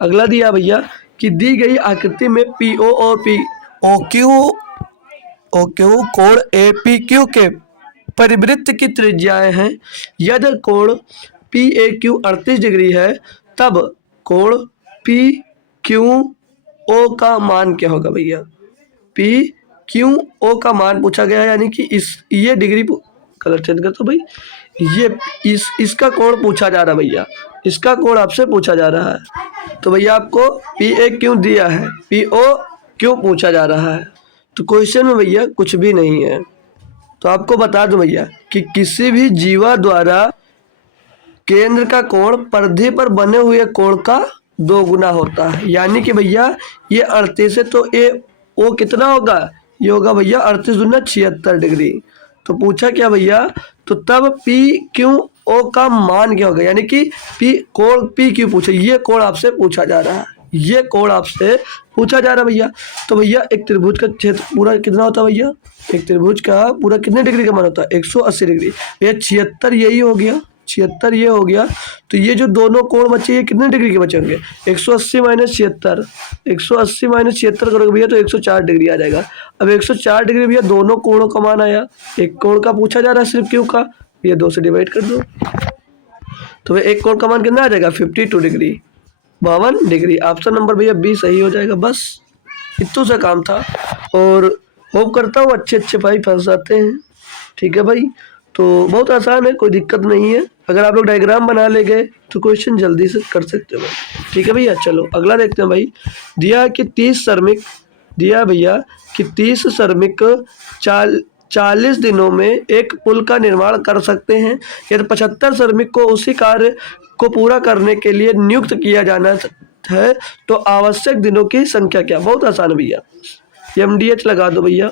अगला दिया भैया कि दी गई आकृति में PO और POQ कोण APQ के परिवृत्त की त्रिज्याएं हैं। यदि कोण PAQ 38 डिग्री है, तब कोण PQO का मान क्या होगा भैया। PQO का मान पूछा गया है, यानी कि ये डिग्री कलर चेंज कर, तो भाई ये इसका कोण पूछा जा रहा है भैया, इसका कोण आपसे पूछा जा रहा है। तो भैया आपको PAQ दिया है, POQ पूछा जा रहा है। तो क्वेश्चन में भैया कुछ भी नहीं है। तो आपको बता दूं भैया कि किसी भी जीवा द्वारा केंद्र का कोण परिधि पर बने हुए कोण का 2 गुना होता है, यानी कि भैया ये 38 है, तो ये वो कितना होगा, ये होगा भैया 38 दूना 76 डिग्री। तो पूछा क्या भैया, तो तब PQO का मान क्या होगा, यानी कि कोण PQ पूछे, ये कोण आपसे पूछा जा रहा है, ये कोण आपसे पूछा जा रहा है भैया। तो भैया एक त्रिभुज का क्षेत्र पूरा कितना होता है भैया, एक त्रिभुज का पूरा कितने डिग्री का मान होता है 180 डिग्री। भैया 76 यही हो गया, 76 ये हो गया। तो ये जो दोनों कोण बचे ये कितने डिग्री के बचे होंगे, 180 माइनस 76, 180 माइनस 76 करोगे भैया तो 104 डिग्री आ जाएगा। अब 104 डिग्री भैया दोनों कोणों का मान आया, एक कोण का पूछा जा रहा है सिर्फ क्यों का, ये 2 से डिवाइड कर दो, तो एक कोण का मान कितना आ जाएगा 52 डिग्री, 52 डिग्री। ऑप्शन नंबर भैया बी सही हो जाएगा। बस इतना सा काम था, और होप करता हूँ अच्छे भाई फंस जाते हैं, ठीक है भाई। तो बहुत आसान है, कोई दिक्कत नहीं है, अगर आप लोग डायग्राम बना ले गए तो क्वेश्चन जल्दी से कर सकते हो भाई, ठीक है भैया। चलो अगला देखते हैं भाई। दिया कि 30 श्रमिक, दिया भैया कि 30 श्रमिक 40 दिनों में एक पुल का निर्माण कर सकते हैं। यदि 75 श्रमिक को उसी कार्य को पूरा करने के लिए नियुक्त किया जाना है तो आवश्यक दिनों की संख्या क्या। बहुत आसान है भैया, MDH लगा दो भैया।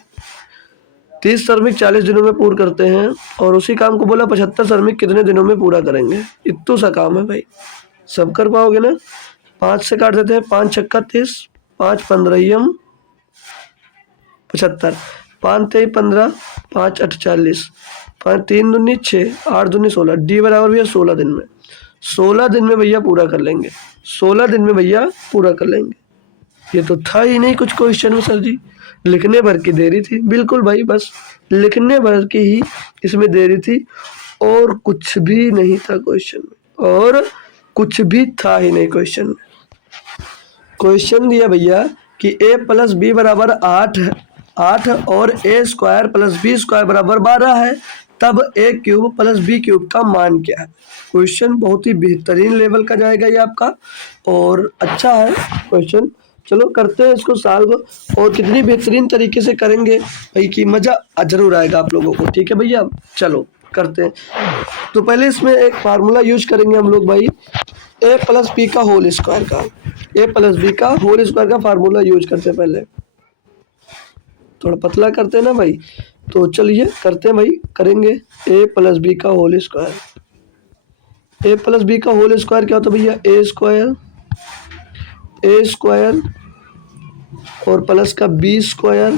30 श्रमिक 40 दिनों में पूरा करते हैं, और उसी काम को बोला 75 श्रमिक कितने दिनों में पूरा करेंगे। इतना सा काम है भाई, सब कर पाओगे ना। 5 से काट देते हैं, 5 छक्का 30, 5 15 75, 5 3 15, 5 8 40, 5 3 दूनी 6, 8 दूनी 16, डी बराबर भैया 16 दिन में, 16 दिन में भैया पूरा कर लेंगे, 16 दिन में भैया पूरा कर लेंगे। ये तो था ही नहीं कुछ क्वेश्चन में सर जी, लिखने भर की देरी थी। बिल्कुल भाई, बस लिखने भर की ही इसमें देरी थी, और कुछ भी नहीं था क्वेश्चन में, और कुछ भी था ही नहीं क्वेश्चन में। क्वेश्चन दिया भैया कि a प्लस बी बराबर 8 और a square plus b square बराबर 12 है, तब a cube plus b cube का मान क्या है। क्वेश्चन बहुत ही बेहतरीन लेवल का जाएगा ये आपका, और अच्छा है क्वेश्चन। चलो करते हैं इसको सॉल्व, और कितनी बेहतरीन तरीके से करेंगे भाई कि मज़ा जरूर आएगा आप लोगों को, ठीक है भैया। चलो करते हैं। तो पहले इसमें एक फार्मूला यूज करेंगे हम लोग भाई, a प्लस बी का होल स्क्वायर का, a प्लस बी का होल स्क्वायर का फार्मूला यूज करते हैं। पहले थोड़ा पतला करते हैं ना भाई, तो चलिए करते हैं भाई, करेंगे a प्लस बी का whole square. a plus b का होल स्क्वायर क्या होता है भैया, a स्क्वायर और प्लस का b स्क्वायर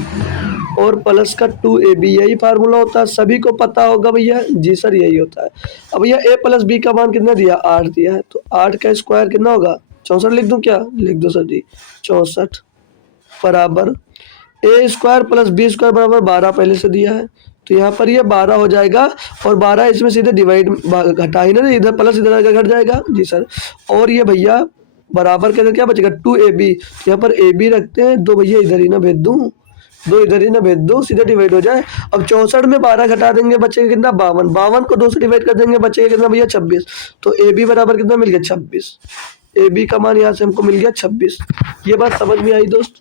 और प्लस का 2ab, यही फार्मूला होता है, सभी को पता होगा भैया। जी सर यही होता है। अब भैया a प्लस बी का मान कितना दिया, 8 दिया है, तो 8 का स्क्वायर कितना होगा, 64 लिख दूं क्या, लिख दो सर जी, 64 बराबर a square plus b square बराबर 12 पहले से दिया है, तो यहाँ पर ये 12 हो जाएगा, और 12 इसमें सीधे डिवाइड घटा ही ना, इधर प्लस इधर घट जाएगा। जी सर, और ये भैया बराबर के अंदर क्या बचेगा 2ab, तो यहाँ पर ab रखते हैं, 2 भैया इधर ही ना भेज दूँ, दो इधर ही ना भेज दो, सीधा डिवाइड हो जाए। अब 64 में 12 घटा देंगे, बचेगा कितना 52। 52 को 2 से डिवाइड कर देंगे, बचेगा कितना भैया 26। तो ए बी बराबर कितना मिल गया 26। ए बी का मान यहाँ से हमको मिल गया 26। ये बात समझ में आई दोस्त?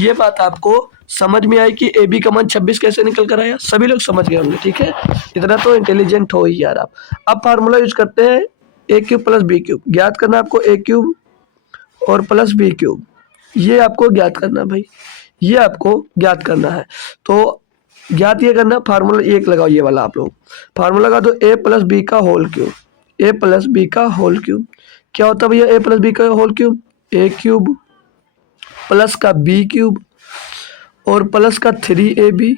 ये बात आपको समझ में आई कि ए बी का मान 26 कैसे निकल कर आया? सभी लोग समझ गए होंगे, ठीक है? इतना तो इंटेलिजेंट हो ही यार आप। अब फार्मूला यूज करते हैं ए क्यूब प्लस बी क्यूब। ज्ञात करना आपको ए क्यूब और प्लस बी क्यूब, ये आपको ज्ञात करना है भाई, ये आपको ज्ञात करना है। तो ज्ञात ये करना, फार्मूला एक लगाओ, ये वाला आप लोग फार्मूला लगा दो, ए प्लस बी का होल क्यूब। ए प्लस बी का होल क्यूब क्या होता है भैया? ए प्लस बी का होल क्यूब ए क्यूब प्लस का बी क्यूब और प्लस का 3ab,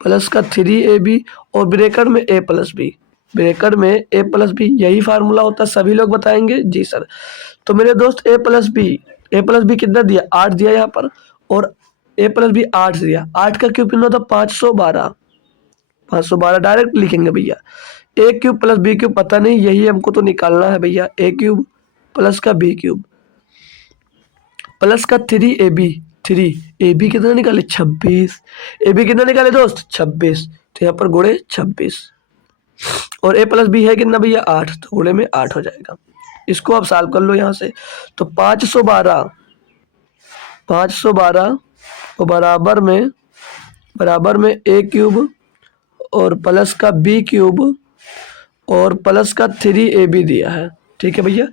प्लस का 3ab और ब्रेकर में ए प्लस बी, ब्रेकर में ए प्लस बी। यही फार्मूला होता है, सभी लोग बताएंगे जी सर। तो मेरे दोस्त ए प्लस बी कितना दिया? 8 दिया यहाँ पर, और ए प्लस बी 8 दिया। 8 का क्यूब कितना होता? 512। 512 डायरेक्ट लिखेंगे भैया। ए क्यूब प्लस बी क्यूब पता नहीं, यही हमको तो निकालना है भैया। ए क्यूब प्लस का बी क्यूब प्लस का 3ab, 3ab कितना निकाले? 26। ए बी कितना निकाले दोस्त? 26। तो यहाँ पर गुणे 26 और ए प्लस बी है कितना भैया? 8, तो गुणे में 8 हो जाएगा। इसको आप सॉल्व कर लो यहाँ से। तो 512 और बराबर में ए क्यूब और प्लस का बी क्यूब और प्लस का 3ab दिया है, ठीक है भैया?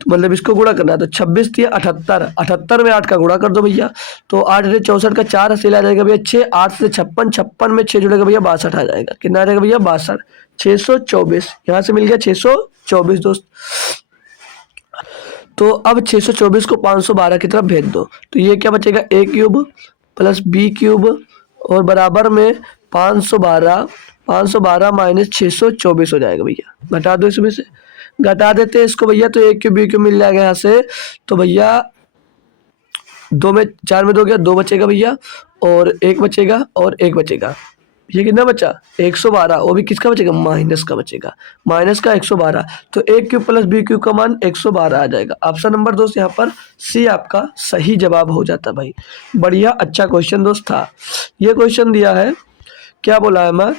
तो मतलब इसको गुणा करना है। तो 26 दिया 78, 78 में 8 का गुणा कर दो भैया। तो 8 से 64 का 4 हासिल आ जाएगा भैया 6, 8 से 56, 56 में 6 जुड़ेगा भैया 62 आ जाएगा। कितना आ जाएगा भैया? 62। 624 यहाँ से मिल गया 624 दोस्त। तो अब 624 को 512 की तरफ भेज दो, तो ये क्या बचेगा? ए क्यूब प्लस बी क्यूब और बराबर में 512, 512 माइनस 624 हो जाएगा भैया। घटा दो, इसमें से घटा देते हैं इसको भैया, तो ए क्यूब बी क्यूब मिल जाएगा यहाँ से। तो भैया 2 में 4 में 2 गया, 2 बचेगा भैया और 1 बचेगा और 1 बचेगा। ये कितना बचा? 112। वो भी किसका बचेगा? माइनस का बचेगा, माइनस का 112। तो ए क्यूब प्लस बी क्यूब का मान 112 आ जाएगा। ऑप्शन नंबर दोस्त यहाँ पर सी आपका सही जवाब हो जाता भाई। बढ़िया, अच्छा क्वेश्चन दोस्त था। ये क्वेश्चन दिया है, क्या बोला है मैं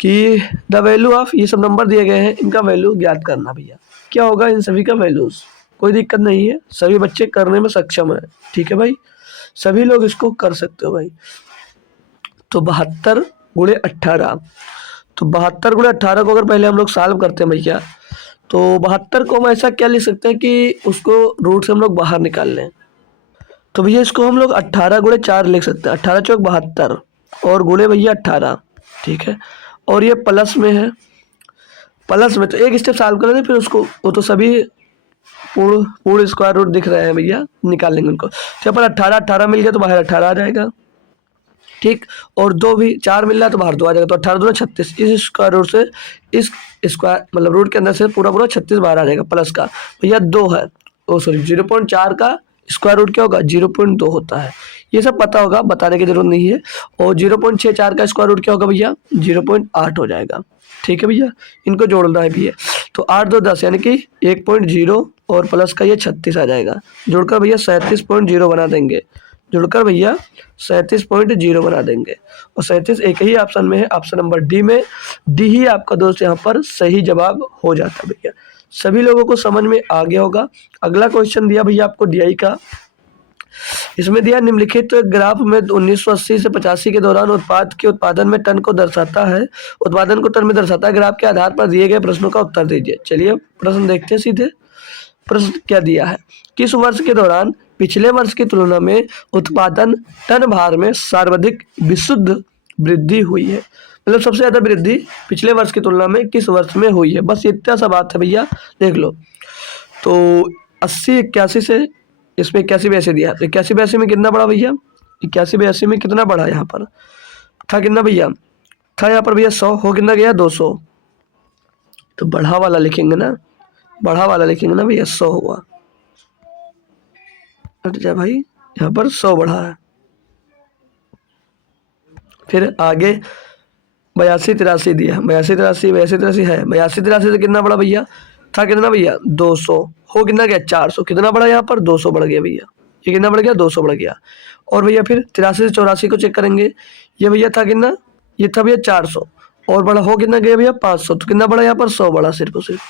कि द वैल्यू ऑफ, ये सब नंबर दिए गए हैं, इनका वैल्यू ज्ञात करना भैया। क्या होगा इन सभी का वैल्यूज? कोई दिक्कत नहीं है, सभी बच्चे करने में सक्षम है, ठीक है भाई? सभी लोग इसको कर सकते हो भाई। तो 72 गुणे 18, तो 72 गुणे 18 को अगर पहले हम लोग सॉल्व करते हैं भैया, तो 72 को हम ऐसा क्या लिख सकते हैं कि उसको रूट से हम लोग बाहर निकाल लें। तो भैया इसको हम लोग 18 गुणे 4 लिख सकते हैं। 18 चौक 72 और गुणे भैया 18, ठीक है? और ये प्लस में है, प्लस में तो एक स्टेप सॉल्व कर लेंगे, फिर उसको वो तो सभी पूर्ण स्क्वायर रूट दिख रहे हैं भैया, निकाल लेंगे उनको। तो यहाँ पर 18 मिल गया तो बाहर 18 आ जाएगा, ठीक? और 2 भी 4 मिल रहा है तो बाहर 2 आ जाएगा। तो 18 दूना 36, इस स्क्वायर रूट से इस स्क्वायर मतलब रूट के अंदर से पूरा 36 बाहर आ जाएगा। प्लस का भैया 2 है, ओ सॉरी 0.4 का स्क्वायर रूट क्या होगा? 0.2 होता है। ये सब पता होगा, बताने की जरूरत नहीं है। और 0.64 का स्क्वायर रूट क्या होगा भैया? 0.8 हो जाएगा, ठीक है भैया? इनको जोड़ना है भैया। तो 8 2 10 यानी कि 1.0 और प्लस का ये 36 आ जाएगा। जोड़कर भैया 37.0 बना देंगे, जुड़कर भैया 37.0 बना देंगे। और 37 एक ही ऑप्शन में है, ऑप्शन नंबर डी में। डी ही आपका दोस्त यहाँ पर सही जवाब हो जाता है भैया। सभी लोगों को समझ में आ गया होगा। अगला क्वेश्चन दिया भैया आपको डीआई का। इसमें दिया निम्नलिखित ग्राफ में 1980 से 85 के दौरान उत्पाद के उत्पादन में टन को दर्शाता है, उत्पादन को टन में दर्शाता है। ग्राफ के आधार पर दिए गए प्रश्नों का उत्तर दीजिए। चलिए प्रश्न देखते हैं सीधे। प्रश्न क्या दिया है? किस वर्ष के दौरान पिछले वर्ष की तुलना में उत्पादन टन भार में सर्वाधिक विशुद्ध वृद्धि हुई है? मतलब सबसे ज्यादा वृद्धि पिछले वर्ष की तुलना में किस वर्ष में हुई है? बस इतना सा बात है भैया, देख लो। तो 80 81 से इसमें 81 82 दिया, तो 81 82 में कितना बढ़ा भैया? 81 82 में कितना बढ़ा? यहाँ पर था कितना भैया? था यहाँ पर भैया 100, हो कितना गया? 200। तो बढ़ा वाला लिखेंगे ना, बढ़ा वाला लिखेंगे ना भैया, 100 हुआ। हट जा भाई, यहाँ पर 100 बढ़ा है। फिर आगे 82 83 दिया, 82 83 82 83 है। 82 83 से कितना बढ़ा भैया? था कितना भैया? 200, हो कितना गया? 400। कितना बढ़ा यहाँ पर? 200 बढ़ गया भैया। ये कितना बढ़ गया? 200 बढ़ गया। और भैया फिर 83 से 84 को चेक करेंगे। ये भैया था कितना, ये था भैया 400 और बड़ा हो कितना गया भैया 500, तो कितना बड़ा यहाँ पर 100 बड़ा, सिर्फ और सिर्फ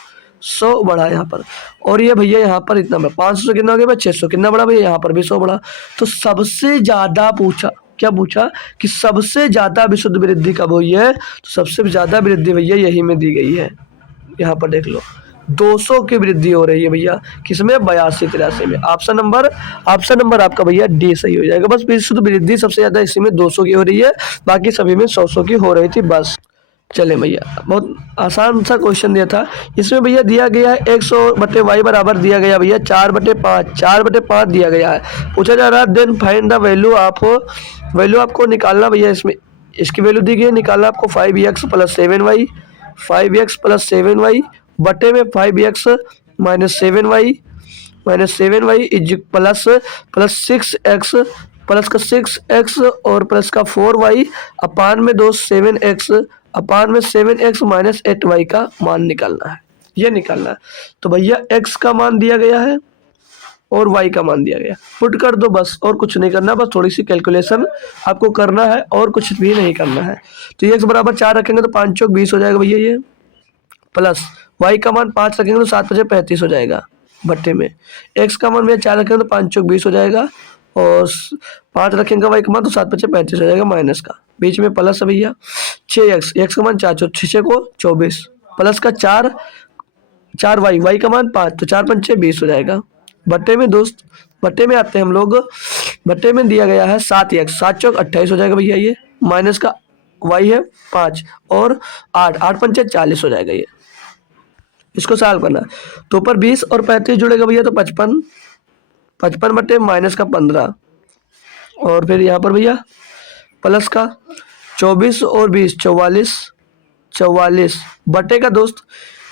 100 बड़ा यहाँ पर। और ये भैया यहाँ पर इतना बड़ा 500 से कितना हो गया भैया 600, कितना बड़ा भैया यहाँ पर भी 100 बड़ा। तो सबसे ज्यादा पूछा, क्या पूछा कि सबसे ज्यादा विशुद्ध वृद्धि कब हुई है, तो सबसे ज्यादा वृद्धि भैया यही में दी गई है। यहाँ पर देख लो 200 की वृद्धि हो रही है भैया, किसमें 82-83 में। ऑप्शन नंबर आपका भैया डी सही हो जाएगा। बस विशुद्ध वृद्धि सबसे ज्यादा इसी में 200 की हो रही है, बाकी सभी में 100 की हो रही थी बस। चले भैया बहुत आसान सा क्वेश्चन दिया था। इसमें भैया दिया गया है 100/y बराबर दिया गया भैया 4/5 दिया गया है। पूछा जा रहा है देन फाइंड द वैल्यू आपको निकालना भैया, इसमें इसकी वैल्यू दी गई है, निकालना आपको 5x + 7y, 5x + 7y बटे में 5x - 7y is plus 6x plus का 6x और प्लस का 4y अपान में 7x अपान में 7x - 8y का मान निकालना है, ये निकालना है। तो भैया x का मान दिया गया है और y का मान दिया गया, पुट कर दो बस, और कुछ नहीं करना, बस थोड़ी सी कैलकुलेशन आपको करना है और कुछ भी नहीं करना है। तो ये x बराबर 4 रखेंगे तो 5 चौक 20 हो जाएगा भैया ये, प्लस y का मान 5 रखेंगे तो 7 × 35 हो जाएगा बट्टे में, x का मान भैया 4 रखेंगे तो 5 चौक 20 हो जाएगा और 5 रखेंगे y का मान तो 7 × 35 हो जाएगा माइनस का, बीच में प्लस है भैया 6x का मान 4 चौक 6 को 24 प्लस का 4y का मान 5 तो 4 × 5 = 20 हो जाएगा बट्टे में दोस्त, बट्टे में आते हैं हम लोग, बट्टे में दिया गया है 7x 7 चौक 28 हो जाएगा भैया ये, माइनस का y है 5 और 8 × 5 = 40 हो जाएगा ये। इसको सॉल्व करना तो ऊपर 20 और 35 जुड़ेगा भैया तो 55 बटे माइनस का 15 और फिर यहाँ पर भैया प्लस का 24 और 20 44 बटे का दोस्त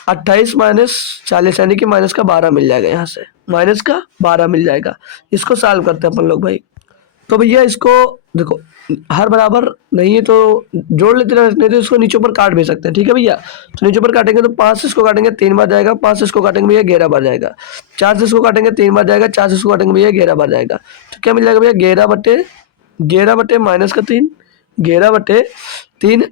28 - 40 यानी कि माइनस का 12 मिल जाएगा, यहाँ से माइनस का 12 मिल जाएगा। इसको सॉल्व करते हैं अपन लोग भाई। तो भैया इसको देखो हर बराबर नहीं है तो जोड़ लेते हैं, नहीं तो इसको नीचे ऊपर काट भी सकते हैं, ठीक है भैया। तो नीचे ऊपर काटेंगे तो 5 से इसको काटेंगे 3 बार जाएगा, 5 से इसको काटेंगे भैया 11 बार जाएगा, 4 से इसको काटेंगे 3 बार जाएगा, 4 से इसको काटेंगे भैया 11 बार जाएगा। तो क्या मिल जाएगा भैया 11 बटे माइनस का 3, 11/3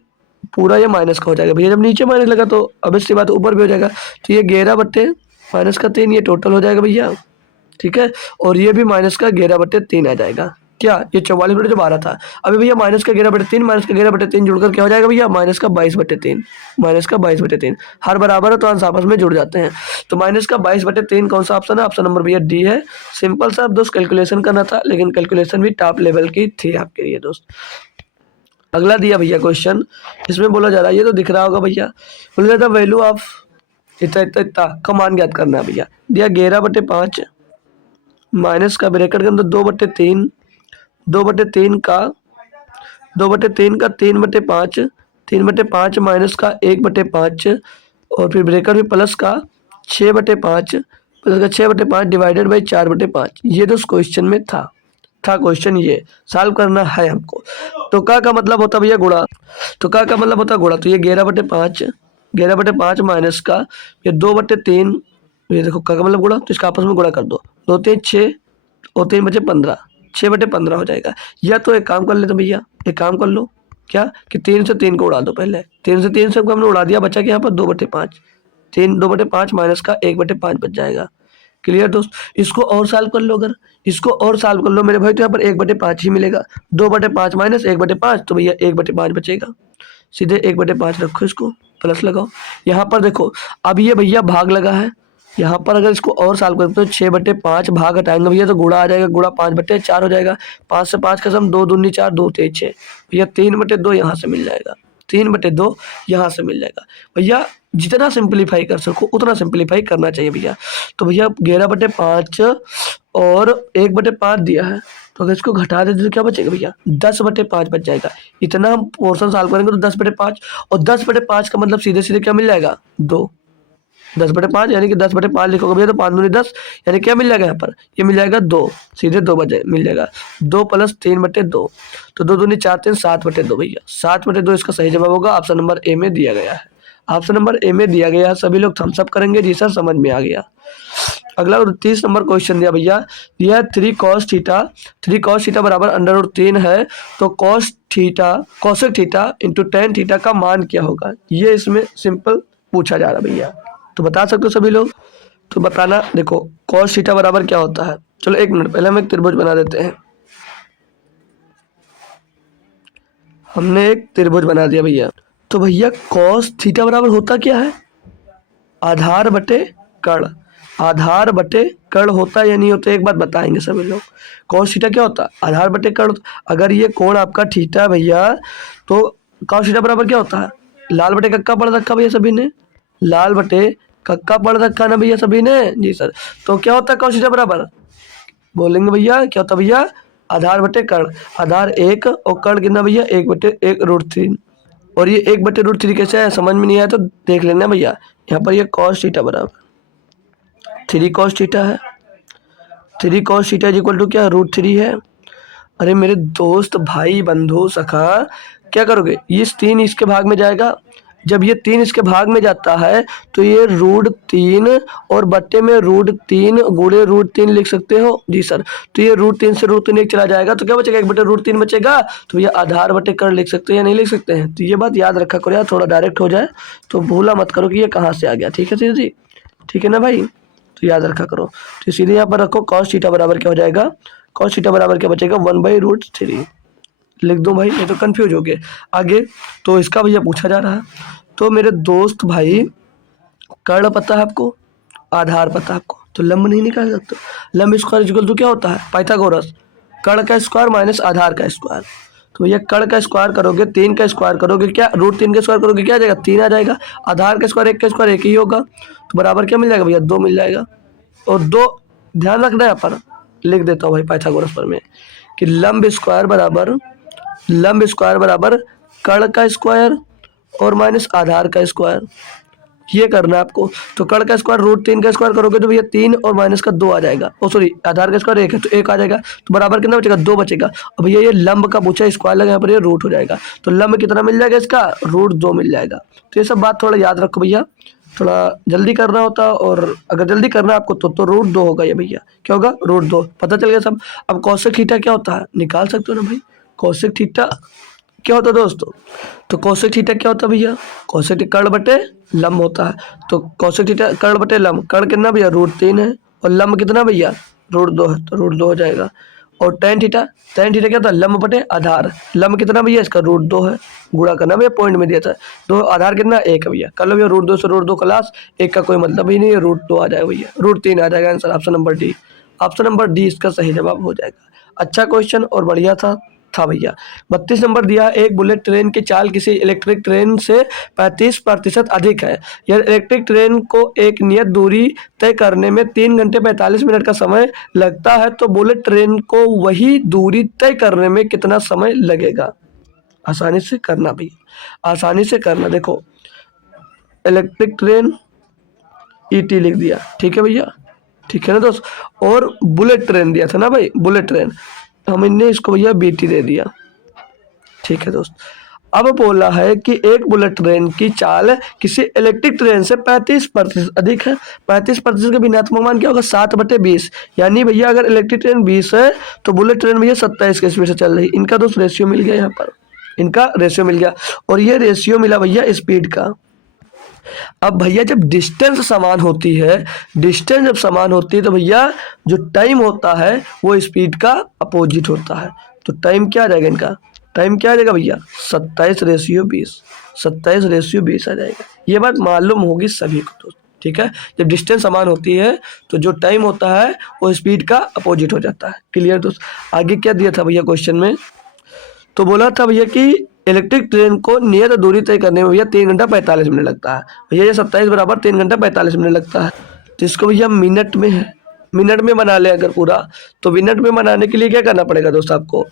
पूरा ये माइनस का हो जाएगा भैया। जब नीचे माइनस लगा तो अब इसके बाद ऊपर भी हो जाएगा, तो ये 11/-3 ये टोटल हो जाएगा भैया, ठीक है। और ये भी माइनस का 11/3 आ जाएगा, क्या ये 44/12 था। अभी भैया माइनस का 11/3 जुड़कर क्या हो जाएगा भैया माइनस का 22/3 हर बराबर है तो अंश आपस में जुड़ जाते हैं। तो माइनस का 22/3 कौन सा ऑप्शन है, ऑप्शन नंबर भैया डी है। सिंपल सा दोस्त कैलकुलेशन करना था, लेकिन कैलकुलेशन भी टॉप लेवल की थी आपके लिए दोस्त। अगला दिया भैया क्वेश्चन, इसमें बोला जा रहा है, ये तो दिख रहा होगा भैया, बोला जाता है वैल्यू ऑफ इतना का मान ज्ञात करना है भैया। दिया 11/5 माइनस का ब्रैकेट के अंदर 2/3 3/5 माइनस का 1/5 और फिर ब्रैकेट में प्लस का 6/5 डिवाइडेड बाई 4/5। ये तो क्वेश्चन में था क्वेश्चन, ये सॉल्व करना है हमको। तो का मतलब होता भैया गुणा, तो का मतलब होता गुणा। तो ये 11/5 माइनस का ये 2/3, ये देखो का मतलब गुणा, तो इसका आपस में गुणा कर दो, 2 3 6 और 3 बचे 15, 6/15 हो जाएगा। या तो एक काम कर लेते भैया, एक काम कर लो क्या कि 3 से 3 को उड़ा दो, पहले 3 से 3 से हमने उड़ा दिया, बचा कि यहाँ पर 2/5, 2/5 माइनस का 1/5 बच जाएगा। क्लियर दोस्त। इसको और सॉल्व कर लो, अगर इसको और सॉल्व कर लो मेरे भाई तो यहाँ पर 1/5 ही मिलेगा, 2/5 माइनस 1/5 तो भैया 1/5 बचेगा, सीधे 1/5 रखो, इसको प्लस लगाओ। यहाँ पर देखो अब ये भैया भाग लगा है, यहाँ पर अगर इसको और सॉल्व करते तो 6/5 भाग हटाएंगे भैया तो गुणा आ जाएगा, गुणा 5/4 हो जाएगा, 5 से 5 कसम 2 दूनी 4 2 3 6 भैया 3/2 यहाँ से मिल जाएगा, 3/2 यहाँ से मिल जाएगा भैया। जितना सिंप्लीफाई कर सको उतना सिंप्लीफाई करना चाहिए भैया। तो भैया 11/5 और 1/5 दिया है, तो अगर इसको घटा देते तो क्या बचेगा भैया 10/5 बच जाएगा। इतना हम पोर्शन सॉल्व करेंगे तो 10/5 और 10/5 का मतलब सीधे सीधे क्या मिल जाएगा 2, 10/5 यानी कि 10/5 लिखोगे भैया तो 5 दूनी 10 यानी क्या मिल जाएगा यहाँ पर, ये मिल जाएगा 2, सीधे 2 बचे मिल जाएगा, 2 + 3/2 तो 2 दूनी 4 3 7/2 भैया, 7/2 इसका सही जवाब होगा, ऑप्शन नंबर ए में दिया गया है, ऑप्शन नंबर ए में दिया गया है। सभी लोग थम्स अप करेंगे, जी सर समझ में आ गया। अगला 30 नंबर क्वेश्चन दिया भैया, यह 3 cos थीटा बराबर √3 है, तो cosec theta into tan theta का मान क्या होगा? ये इसमें सिंपल पूछा जा रहा है भैया, तो बता सकते हो सभी लोग, तो बताना। देखो cos थीटा बराबर क्या होता है, चलो 1 मिनट पहले हम एक त्रिभुज बना देते हैं। हमने एक त्रिभुज बना दिया भैया, तो भैया cos थीटा बराबर होता क्या है? आधार बटे कर्ण। आधार बटे कर्ण होता है या नहीं होता, एक बात बताएंगे सभी लोग। cos थीटा क्या होता है? आधार बटे कर्ण। अगर ये कोण आपका थीटा है भैया, तो cos थीटा बराबर क्या होता है? लाल बटे कक्का पढ़ रखा भैया सभी ने, लाल बटे कक्का पढ़ रखा ना भैया सभी ने? जी सर। तो क्या होता है cos थीटा बराबर? बोलेंगे भैया क्या होता है भैया? आधार बटे कर्ण। आधार 1 और कर्ण कितना भैया? 1/1√3। और ये 1/√3 कैसे है, समझ में नहीं आया तो देख लेना भैया। यहाँ पर ये cos थीटा बराबर 3 cos थीटा है। 3 cos theta is equal to क्या? √3 है। अरे मेरे दोस्त भाई बंधु सखा, क्या करोगे? ये 3 इसके भाग में जाएगा, जब ये 3 इसके भाग में जाता है तो ये √3 और बट्टे में √3 गुणे √3 लिख सकते हो। जी सर। तो ये √3 से √3 एक चला जाएगा, तो क्या बचेगा? 1/√3 बचेगा। तो ये आधार बटे कर्ण लिख सकते हैं या नहीं लिख सकते हैं? तो ये बात याद रखा करो यार, थोड़ा डायरेक्ट हो जाए तो भूला मत करो कि ये कहाँ से आ गया। ठीक है जी, ठीक है ना भाई, तो याद रखा करो। तो सीधे यहाँ पर रखो cos थीटा बराबर क्या हो जाएगा? cos थीटा बराबर क्या बचेगा? 1/√3 लिख दो भाई, ये तो कंफ्यूज हो गए आगे। तो इसका भैया पूछा जा रहा है, तो मेरे दोस्त भाई कर्ण पता है आपको, आधार पता है आपको, तो लंब नहीं निकाल सकते। लंब स्क्वायर इक्वल टू क्या होता है? पाइथागोरस, कर्ण का स्क्वायर माइनस आधार का स्क्वायर। तो भैया कर्ण का स्क्वायर करोगे, 3 का स्क्वायर करोगे, क्या √3 का स्क्वायर करोगे क्या आ जाएगा? 3 आ जाएगा। आधार का स्क्वायर 1 का स्क्वायर 1 ही होगा, तो बराबर क्या मिल जाएगा भैया? 2 मिल जाएगा। और 2 ध्यान रखना है, यहाँ पर लिख देता हूँ भाई पाइथागोरस पर में, कि लंब स्क्वायर बराबर कर्ण का स्क्वायर और माइनस आधार का स्क्वायर, ये करना है आपको। तो कर्ण का स्क्वायर √3 का स्क्वायर करोगे तो भैया 3 और माइनस का 2 आ जाएगा। ओ सॉरी, आधार का स्क्वायर 1 है तो 1 आ जाएगा, तो बराबर कितना बचेगा? 2 बचेगा। अब भैया ये लंब का पूछा, स्क्वायर लगा यहाँ पर, ये रूट हो जाएगा, तो लंब कितना मिल जाएगा इसका? √2 मिल जाएगा। तो ये सब बात थोड़ा याद रखो भैया, थोड़ा जल्दी करना होता, और अगर जल्दी करना है आपको तो √2 होगा ये भैया। क्या होगा? √2, पता चल गया सब। अब कोसेक थीटा क्या होता है, निकाल सकते हो ना भाई? कोसेक थीटा क्या होता है दोस्तों? तो कोसेक थीटा क्या होता है भैया? कोसेक थीटा कर्ण बटे लंब होता है, तो कोसेक थीटा कर्ण बटे लंब, कर्ण कितना भैया? √3 है, और लंब कितना भैया? √2 है, तो √2 हो जाएगा। और tan थीटा क्या होता है? लंब बटे आधार, लंब कितना भैया इसका? √2 है, गुणा करना भैया, पॉइंट में दिया था। तो आधार कितना? 1 है भैया, कर लो भैया, √2 से √2 क्लास, 1 का कोई मतलब ही नहीं है, √2 आ जाएगा भैया, √3 आ जाएगा answer, option number D. Option number D इसका सही जवाब हो जाएगा। अच्छा क्वेश्चन और बढ़िया था भैया। 32 नंबर दिया, एक बुलेट ट्रेन की चाल किसी इलेक्ट्रिक ट्रेन से 35% अधिक है। यह इलेक्ट्रिक ट्रेन को एक नियत दूरी तय करने में 3 घंटे 45 मिनट का समय लगता है, तो बुलेट ट्रेन को वही दूरी तय करने में कितना समय लगेगा? आसानी से करना भैया, आसानी से करना। देखो इलेक्ट्रिक ट्रेन ईटी लिख दिया, ठीक है भैया, ठीक है ना दोस्त। और बुलेट ट्रेन दिया था ना भाई, बुलेट ट्रेन, हमने इसको भैया बीटी दे दिया, ठीक है दोस्त। अब बोला है कि एक बुलेट ट्रेन की चाल किसी इलेक्ट्रिक ट्रेन से 35% अधिक है। 35% का भिन्नात्मक मान क्या होगा? 7/20। यानी भैया अगर इलेक्ट्रिक ट्रेन 20 है तो बुलेट ट्रेन भैया 27 की स्पीड से चल रही है। इनका दोस्त रेशियो मिल गया, यहाँ पर इनका रेशियो मिल गया, और ये रेशियो मिला भैया स्पीड का। अब भैया जब डिस्टेंस समान होती है, डिस्टेंस जब समान होती है तो भैया जो टाइम होता है वो स्पीड का अपोजिट होता है। तो टाइम क्या आ जाएगा इनका? टाइम क्या आ जाएगा भैया? 27/20, 27/20 आ जाएगा। ये बात मालूम होगी सभी को दोस्त, ठीक है। जब डिस्टेंस समान होती है तो जो टाइम होता है वो स्पीड का अपोजिट हो जाता है। क्लियर दोस्त। आगे क्या दिया था भैया क्वेश्चन में? तो बोला था भैया कि इलेक्ट्रिक ट्रेन को नियत दूरी तय करने में भैया 3 घंटा 45 मिनट लगता है। भैया ये 27 बराबर 3 घंटा 45 मिनट लगता है, तो इसको भैया मिनट में है, मिनट में बना ले अगर पूरा, तो मिनट में बनाने के लिए क्या करना पड़ेगा दोस्त आपको?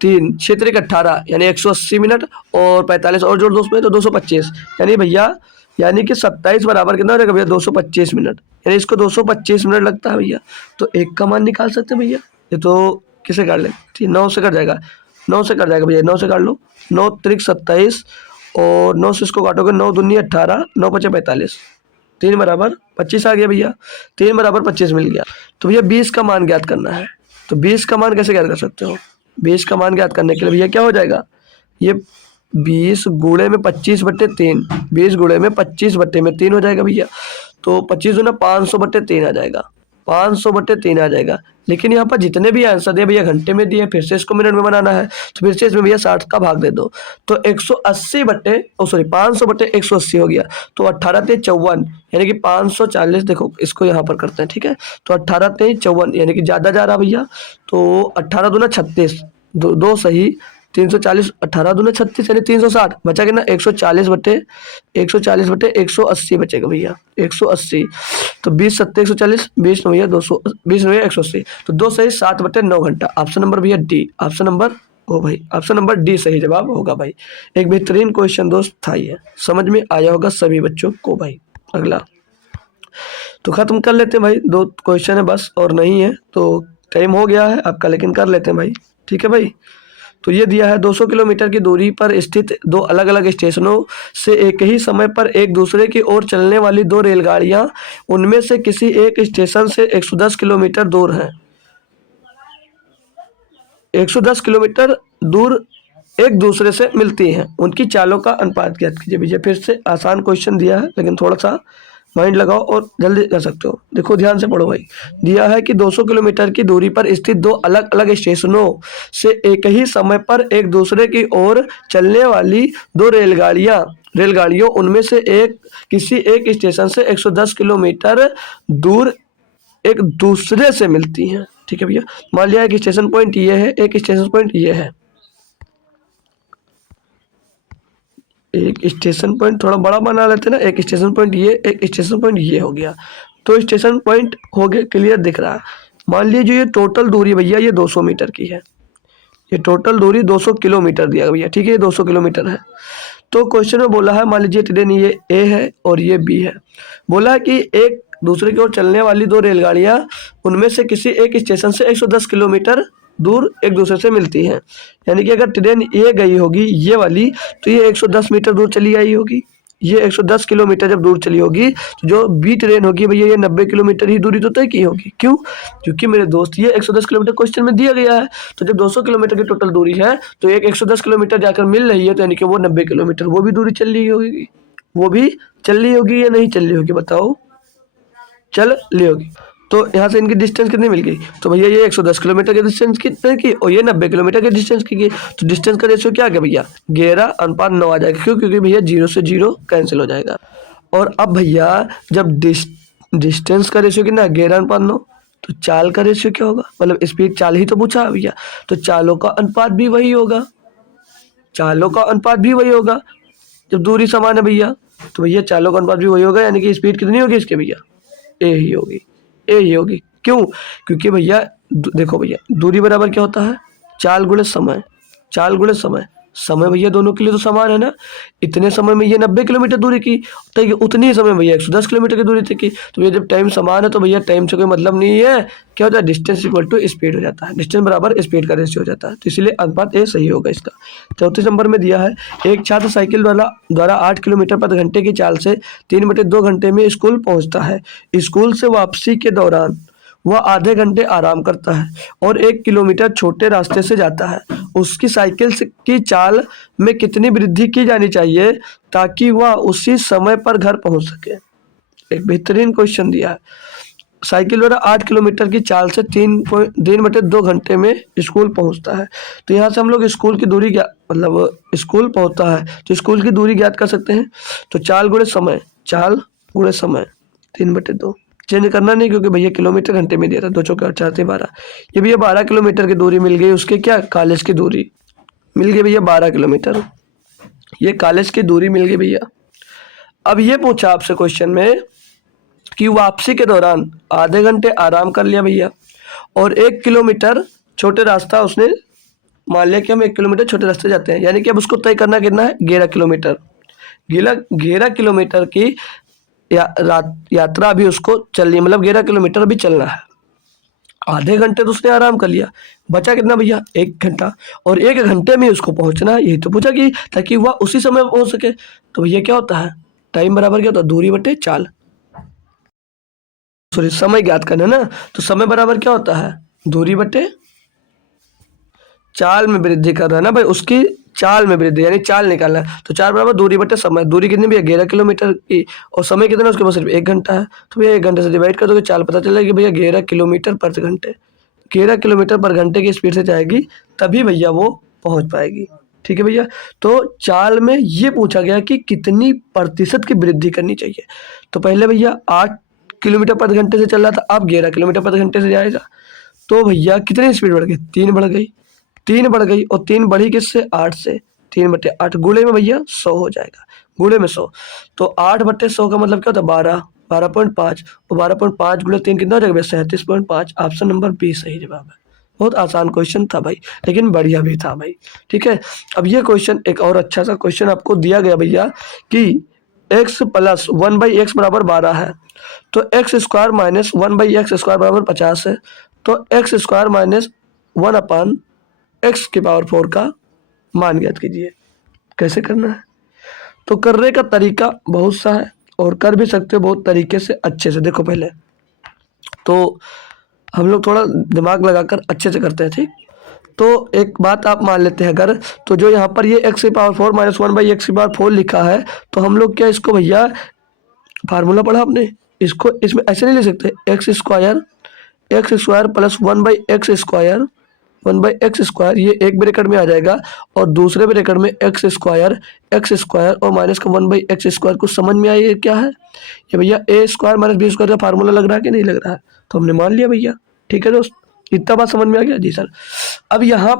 3 क्षेत्र 18 यानी 180 मिनट, और 45 और जोड़ दो उसमें तो 225, यानी भैया यानी कि 27 बराबर कितना हो जाएगा भैया? 225 मिनट, यानी इसको 225 मिनट लगता है भैया। तो एक का मान निकाल सकते हैं भैया, ये तो किसे काट ले? 9 से कट जाएगा, 9 से कट जाएगा भैया, 9 से काट लो, 9 त्रिक 27, और 9 से इसको काटोगे, 9 दूनी 18, 9 पचे 45, 3 बराबर 25 आ गया भैया, 3 बराबर 25 मिल गया। तो भैया 20 का मान ज्ञात करना है। तो 20 का मान कैसे ज्ञात कर सकते हो? 20 का मान ज्ञात करने के लिए भैया क्या हो जाएगा, ये 20 गुणे में 25/3, 20 गुणे में 25/3 हो जाएगा भैया। तो 25 दूना 500/3 आ जाएगा, 500/3 आ जाएगा। लेकिन यहाँ पर जितने भी आंसर दिए भैया घंटे में दिए, फिर से इसको मिनट में बनाना है, तो फिर से इसमें भैया 60 का भाग दे दो। तो 500/180 हो गया। तो 18 × 54 यानी कि 540। देखो इसको यहाँ पर करते हैं, ठीक है। तो 18 × 54 यानी कि ज़्यादा जा रहा भैया। तो 18 दूना 36, दो सही 340, 18 दूना 36 यानी 360 बचा कितना 140/180 बचेगा भैया 180। तो 20 सत्ते 140, 20 भैया 200, 20 भैया 180। तो 2 सही 7/9 घंटा। ऑप्शन नंबर भैया डी, ऑप्शन नंबर ओ भाई ऑप्शन नंबर डी सही जवाब होगा भाई। एक बेहतरीन क्वेश्चन दोस्त था ये, समझ में आया होगा सभी बच्चों को भाई। अगला तो खत्म कर लेते हैं भाई, 2 क्वेश्चन है बस और नहीं है, तो टाइम हो गया है आपका, लेकिन कर लेते हैं भाई, ठीक है भाई। तो ये दिया है 200 किलोमीटर की दूरी पर स्थित 2 अलग-अलग स्टेशनों से एक ही समय पर एक दूसरे की ओर चलने वाली 2 रेलगाड़ियां उनमें से किसी एक स्टेशन से 110 किलोमीटर दूर हैं। 110 किलोमीटर दूर एक दूसरे से मिलती हैं, उनकी चालों का अनुपात ज्ञात कीजिए भैया। फिर से आसान क्वेश्चन दिया है, लेकिन थोड़ा सा माइंड लगाओ और जल्दी कर सकते हो। देखो ध्यान से पढ़ो भाई। दिया है कि 200 किलोमीटर की दूरी पर स्थित 2 अलग-अलग स्टेशनों से एक ही समय पर एक दूसरे की ओर चलने वाली 2 रेलगाड़ियों उनमें से एक किसी एक स्टेशन से 110 किलोमीटर दूर एक दूसरे से मिलती हैं, ठीक है भैया। मान लिया एक स्टेशन पॉइंट ये है, एक स्टेशन पॉइंट ये है, एक स्टेशन पॉइंट थोड़ा बड़ा बना लेते ना, एक स्टेशन पॉइंट ये, एक स्टेशन पॉइंट ये हो गया। तो स्टेशन पॉइंट हो गया, क्लियर दिख रहा है। मान लीजिए जो ये टोटल दूरी भैया ये 200 मीटर की है, ये टोटल दूरी 200 किलोमीटर दिया भैया, ठीक है, ये 200 किलोमीटर है। तो क्वेश्चन में बोला है, मान लीजिए ट्रेन ये ए है और ये बी है। बोला है कि एक दूसरे की ओर चलने वाली 2 रेलगाड़ियां उनमें से किसी एक स्टेशन से 110 किलोमीटर दूर एक दूसरे से मिलती हैं। यानी कि अगर ट्रेन ये गई होगी ये वाली, तो ये 110 मीटर दूर चली आई होगी। ये 110 किलोमीटर जब दूर चली होगी, तो जो बी ट्रेन होगी भैया ये 90 किलोमीटर ही दूरी तो तय की होगी। क्यों? क्योंकि मेरे दोस्त ये 110 किलोमीटर क्वेश्चन में दिया गया है। तो जब 200 किलोमीटर की टोटल दूरी है, तो एक 110 किलोमीटर जाकर मिल रही है, तो यानी कि वो 90 किलोमीटर वो भी दूरी चल रही होगी, वो भी चल रही होगी या नहीं चल रही होगी, बताओ? चल ली होगी। तो यहाँ से इनकी डिस्टेंस कितनी मिल गई? तो भैया ये 110 किलोमीटर की डिस्टेंस कितने की और ये 90 किलोमीटर की डिस्टेंस की। तो डिस्टेंस का रेशियो क्या आ गया भैया? 11:9 आ जाएगा। क्यों? क्योंकि भैया 0 से 0 कैंसिल हो जाएगा। और अब भैया जब डिस्टेंस का रेशियो कितना है? 11:9, तो चाल का रेशियो क्या होगा? मतलब स्पीड चाल ही तो पूछा है भैया, तो चालों का अनुपात भी वही होगा, चालों का अनुपात भी वही होगा जब दूरी समान है भैया। तो भैया चालों का अनुपात भी वही होगा, यानी कि स्पीड कितनी होगी इसके भैया? ए ही होगी, ए ही होगी। क्यों? क्योंकि भैया देखो भैया दूरी बराबर क्या होता है? चाल गुणे समय, चाल गुणे समय। समय भैया दोनों के लिए तो समान है ना। इतने समय में ये 90 किलोमीटर दूरी की, तो ये उतनी ही समय भैया 110 किलोमीटर की दूरी तक की। तो भैया जब टाइम समान है तो भैया टाइम से कोई मतलब नहीं है, क्या होता है? डिस्टेंस इक्वल टू स्पीड हो जाता है, डिस्टेंस बराबर स्पीड का रेशियो हो जाता है। तो इसलिए अनुपात ए सही होगा इसका। चौथे नंबर में दिया है, एक छात्र साइकिल द्वारा 8 किलोमीटर प्रति घंटे की चाल से 3/2 घंटे में स्कूल पहुंचता है। स्कूल से वापसी के दौरान वह आधे घंटे आराम करता है और 1 किलोमीटर छोटे रास्ते से जाता है। उसकी साइकिल की चाल में कितनी वृद्धि की जानी चाहिए ताकि वह उसी समय पर घर पहुंच सके? एक बेहतरीन क्वेश्चन दिया है। साइकिल द्वारा 8 किलोमीटर की चाल से 3/2 घंटे में स्कूल पहुंचता है। तो यहाँ से हम लोग स्कूल की दूरी मतलब स्कूल पहुंचता है तो स्कूल की दूरी ज्ञात कर सकते हैं। तो चाल गुणे समय, चाल गुणे समय 3/2, चेंज करना नहीं क्योंकि भैया किलोमीटर घंटे में दिया था। 2 चौके 8 4 से 12, ये भैया 12 किलोमीटर की दूरी मिल गई। उसके क्या कॉलेज की दूरी मिल गई भैया 12 किलोमीटर, ये कॉलेज की दूरी मिल गई भैया। अब ये पूछा आपसे क्वेश्चन में कि वापसी के दौरान आधे घंटे आराम कर लिया भैया और 1 किलोमीटर छोटे रास्ता उसने, मान लिया कि हम 1 किलोमीटर छोटे रास्ते जाते हैं, यानी कि अब उसको तय करना कितना है? 11 किलोमीटर। 11 किलोमीटर की यात्रा अभी उसको चलनी है, मतलब 11 किलोमीटर अभी चलना है। आधे घंटे तो उसने आराम कर लिया, बचा कितना भैया? 1 घंटा, और 1 घंटे में उसको पहुंचना है, यही तो पूछा कि ताकि वह उसी समय पहुंच सके। तो भैया क्या होता है? टाइम बराबर क्या होता है? दूरी बटे चाल, सॉरी समय ज्ञात करना है ना, तो समय बराबर क्या होता है, दूरी बटे चाल में वृद्धि कर रहा है ना भाई, उसकी चाल में वृद्धि यानी चाल निकालना है, तो चाल बराबर दूरी बटे समय। दूरी कितनी भैया 11 किलोमीटर की, और समय कितना है उसके पास सिर्फ 1 घंटा है, तो भैया 1 घंटे से डिवाइड कर दोगे, चाल पता चलेगा कि भैया 11 किलोमीटर पर घंटे, 11 किलोमीटर पर घंटे की स्पीड से जाएगी तभी भैया वो पहुंच पाएगी। ठीक है भैया, तो चाल में ये पूछा गया कि कितनी प्रतिशत की वृद्धि करनी चाहिए। तो पहले भैया 8 किलोमीटर पर घंटे से चल रहा था, अब 11 किलोमीटर पर घंटे से जाएगा, तो भैया कितनी स्पीड बढ़ गई, 3 बढ़ गई, 3 बढ़ गई, और 3 बढ़ी किससे, 8 से, 3/8 गुणे में भैया 100 हो जाएगा, गुणे में 100, तो 8/100 का मतलब क्या होता है 12, 12.5, और 12.5 गुणे 3 कितना हो जाएगा भैया 37.5। ऑप्शन नंबर बी सही जवाब है। बहुत आसान क्वेश्चन था भाई, लेकिन बढ़िया भी था भाई। ठीक है, अब ये क्वेश्चन एक और अच्छा सा क्वेश्चन आपको दिया गया भैया कि x प्लस 1/x बराबर 12 है, तो x square minus 1/x square बराबर 50 है, तो एक्स स्क्वायर माइनस 1/x की पावर 4 का मान ज्ञात कीजिए। कैसे करना है, तो करने का तरीका बहुत सा है और कर भी सकते हो बहुत तरीके से अच्छे से। देखो पहले तो हम लोग थोड़ा दिमाग लगाकर अच्छे से करते हैं, ठीक। तो एक बात आप मान लेते हैं अगर, तो जो यहाँ पर ये x की पावर 4 माइनस 1/x की पावर 4 लिखा है, तो हम लोग क्या इसको भैया फार्मूला पढ़ा आपने, इसको इसमें ऐसे नहीं लिख सकते, x square plus 1/x square ये एक ब्रैकेट में आ जाएगा, और दूसरे ब्रैकेट में एक्स स्क्वायर और माइनस का 1/x स्क्वायर। कुछ समझ में आई ये क्या है, ये भैया ए स्क्वायर माइनस बी स्क्वायर का फार्मूला लग रहा है कि नहीं लग रहा है, तो हमने मान लिया भैया। ठीक है दोस्त, इतना बात समझ में आ गया जी सर। अब यहाँ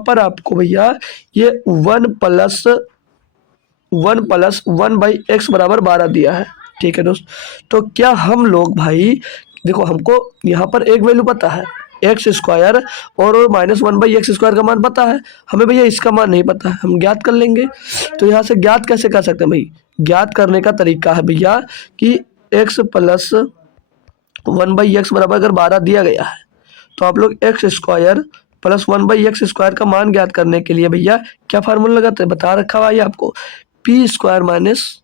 पर आपको भैया ये 1+1/x बराबर 12 दिया है। ठीक है दोस्त, तो क्या हम लोग भाई देखो, हमको यहाँ पर एक वैल्यू पता है एक्स स्क्वायर और माइनस 1/x स्क्वायर का मान पता है, हमें भैया इसका मान नहीं पता है, हम ज्ञात कर लेंगे। तो यहाँ से ज्ञात कैसे कर सकते हैं भाई, ज्ञात करने का तरीका है भैया कि x प्लस 1/x बराबर अगर 12 दिया गया है, तो आप लोग x square plus 1/x square का मान ज्ञात करने के लिए भैया क्या फार्मूला लगाते हैं, बता रखा हुआ है आपको, पी स्क्वायर माइनस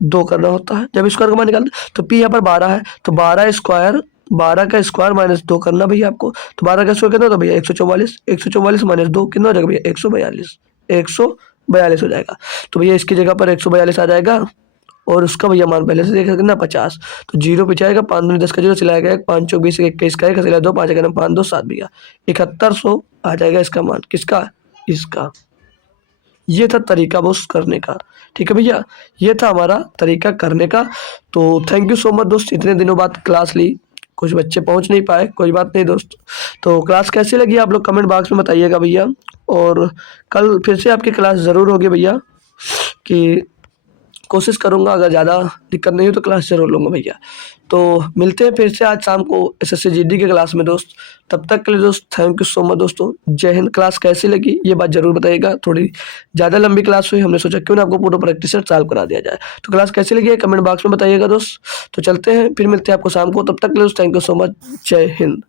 2 करना होता है। जब स्क्वायर का मान निकालते हैं तो पी यहाँ पर 12 है, तो 12 का स्क्वायर माइनस 2 करना भैया आपको, तो 12 का स्क्वायर कितना होता है भैया 144, 144 माइनस 2 कितना हो जाएगा भैया 142, 142 हो जाएगा। तो भैया इसकी जगह पर 142 आ जाएगा, और उसका भैया मान पहले से देखा कितना 50, तो जीरो पीछे आएगा, 5 दूनी 10 का जीरो चलाएगा, 5 चौक 20, 21 का 1 चला 2, 5 का 5 2 7 भैया 7100 आ जाएगा इसका मान, किसका, इसका। ये था तरीका बॉस करने का। ठीक है भैया, ये था हमारा तरीका करने का। तो थैंक यू सो मच दोस्त, इतने दिनों बाद क्लास ली, कुछ बच्चे पहुंच नहीं पाए, कोई बात नहीं दोस्त। तो क्लास कैसी लगी आप लोग कमेंट बॉक्स में बताइएगा भैया, और कल फिर से आपकी क्लास ज़रूर होगी भैया, कि कोशिश करूँगा अगर ज़्यादा दिक्कत नहीं हो तो क्लास ज़रूर लूँगा भैया। तो मिलते हैं फिर से आज शाम को एसएससी जीडी के क्लास में दोस्त, तब तक के लिए दोस्त थैंक यू सो मच दोस्तों, जय हिंद। क्लास कैसी लगी ये बात ज़रूर बताइएगा, थोड़ी ज़्यादा लंबी क्लास हुई, हमने सोचा क्यों ना आपको पूरा प्रैक्टिस सॉल्व करा दिया जाए। तो क्लास कैसी लगी है कमेंट बॉक्स में बताइएगा दोस्त। तो चलते हैं, फिर मिलते हैं आपको शाम को, तब तक के लिए दोस्त थैंक यू सो मच, जय हिंद।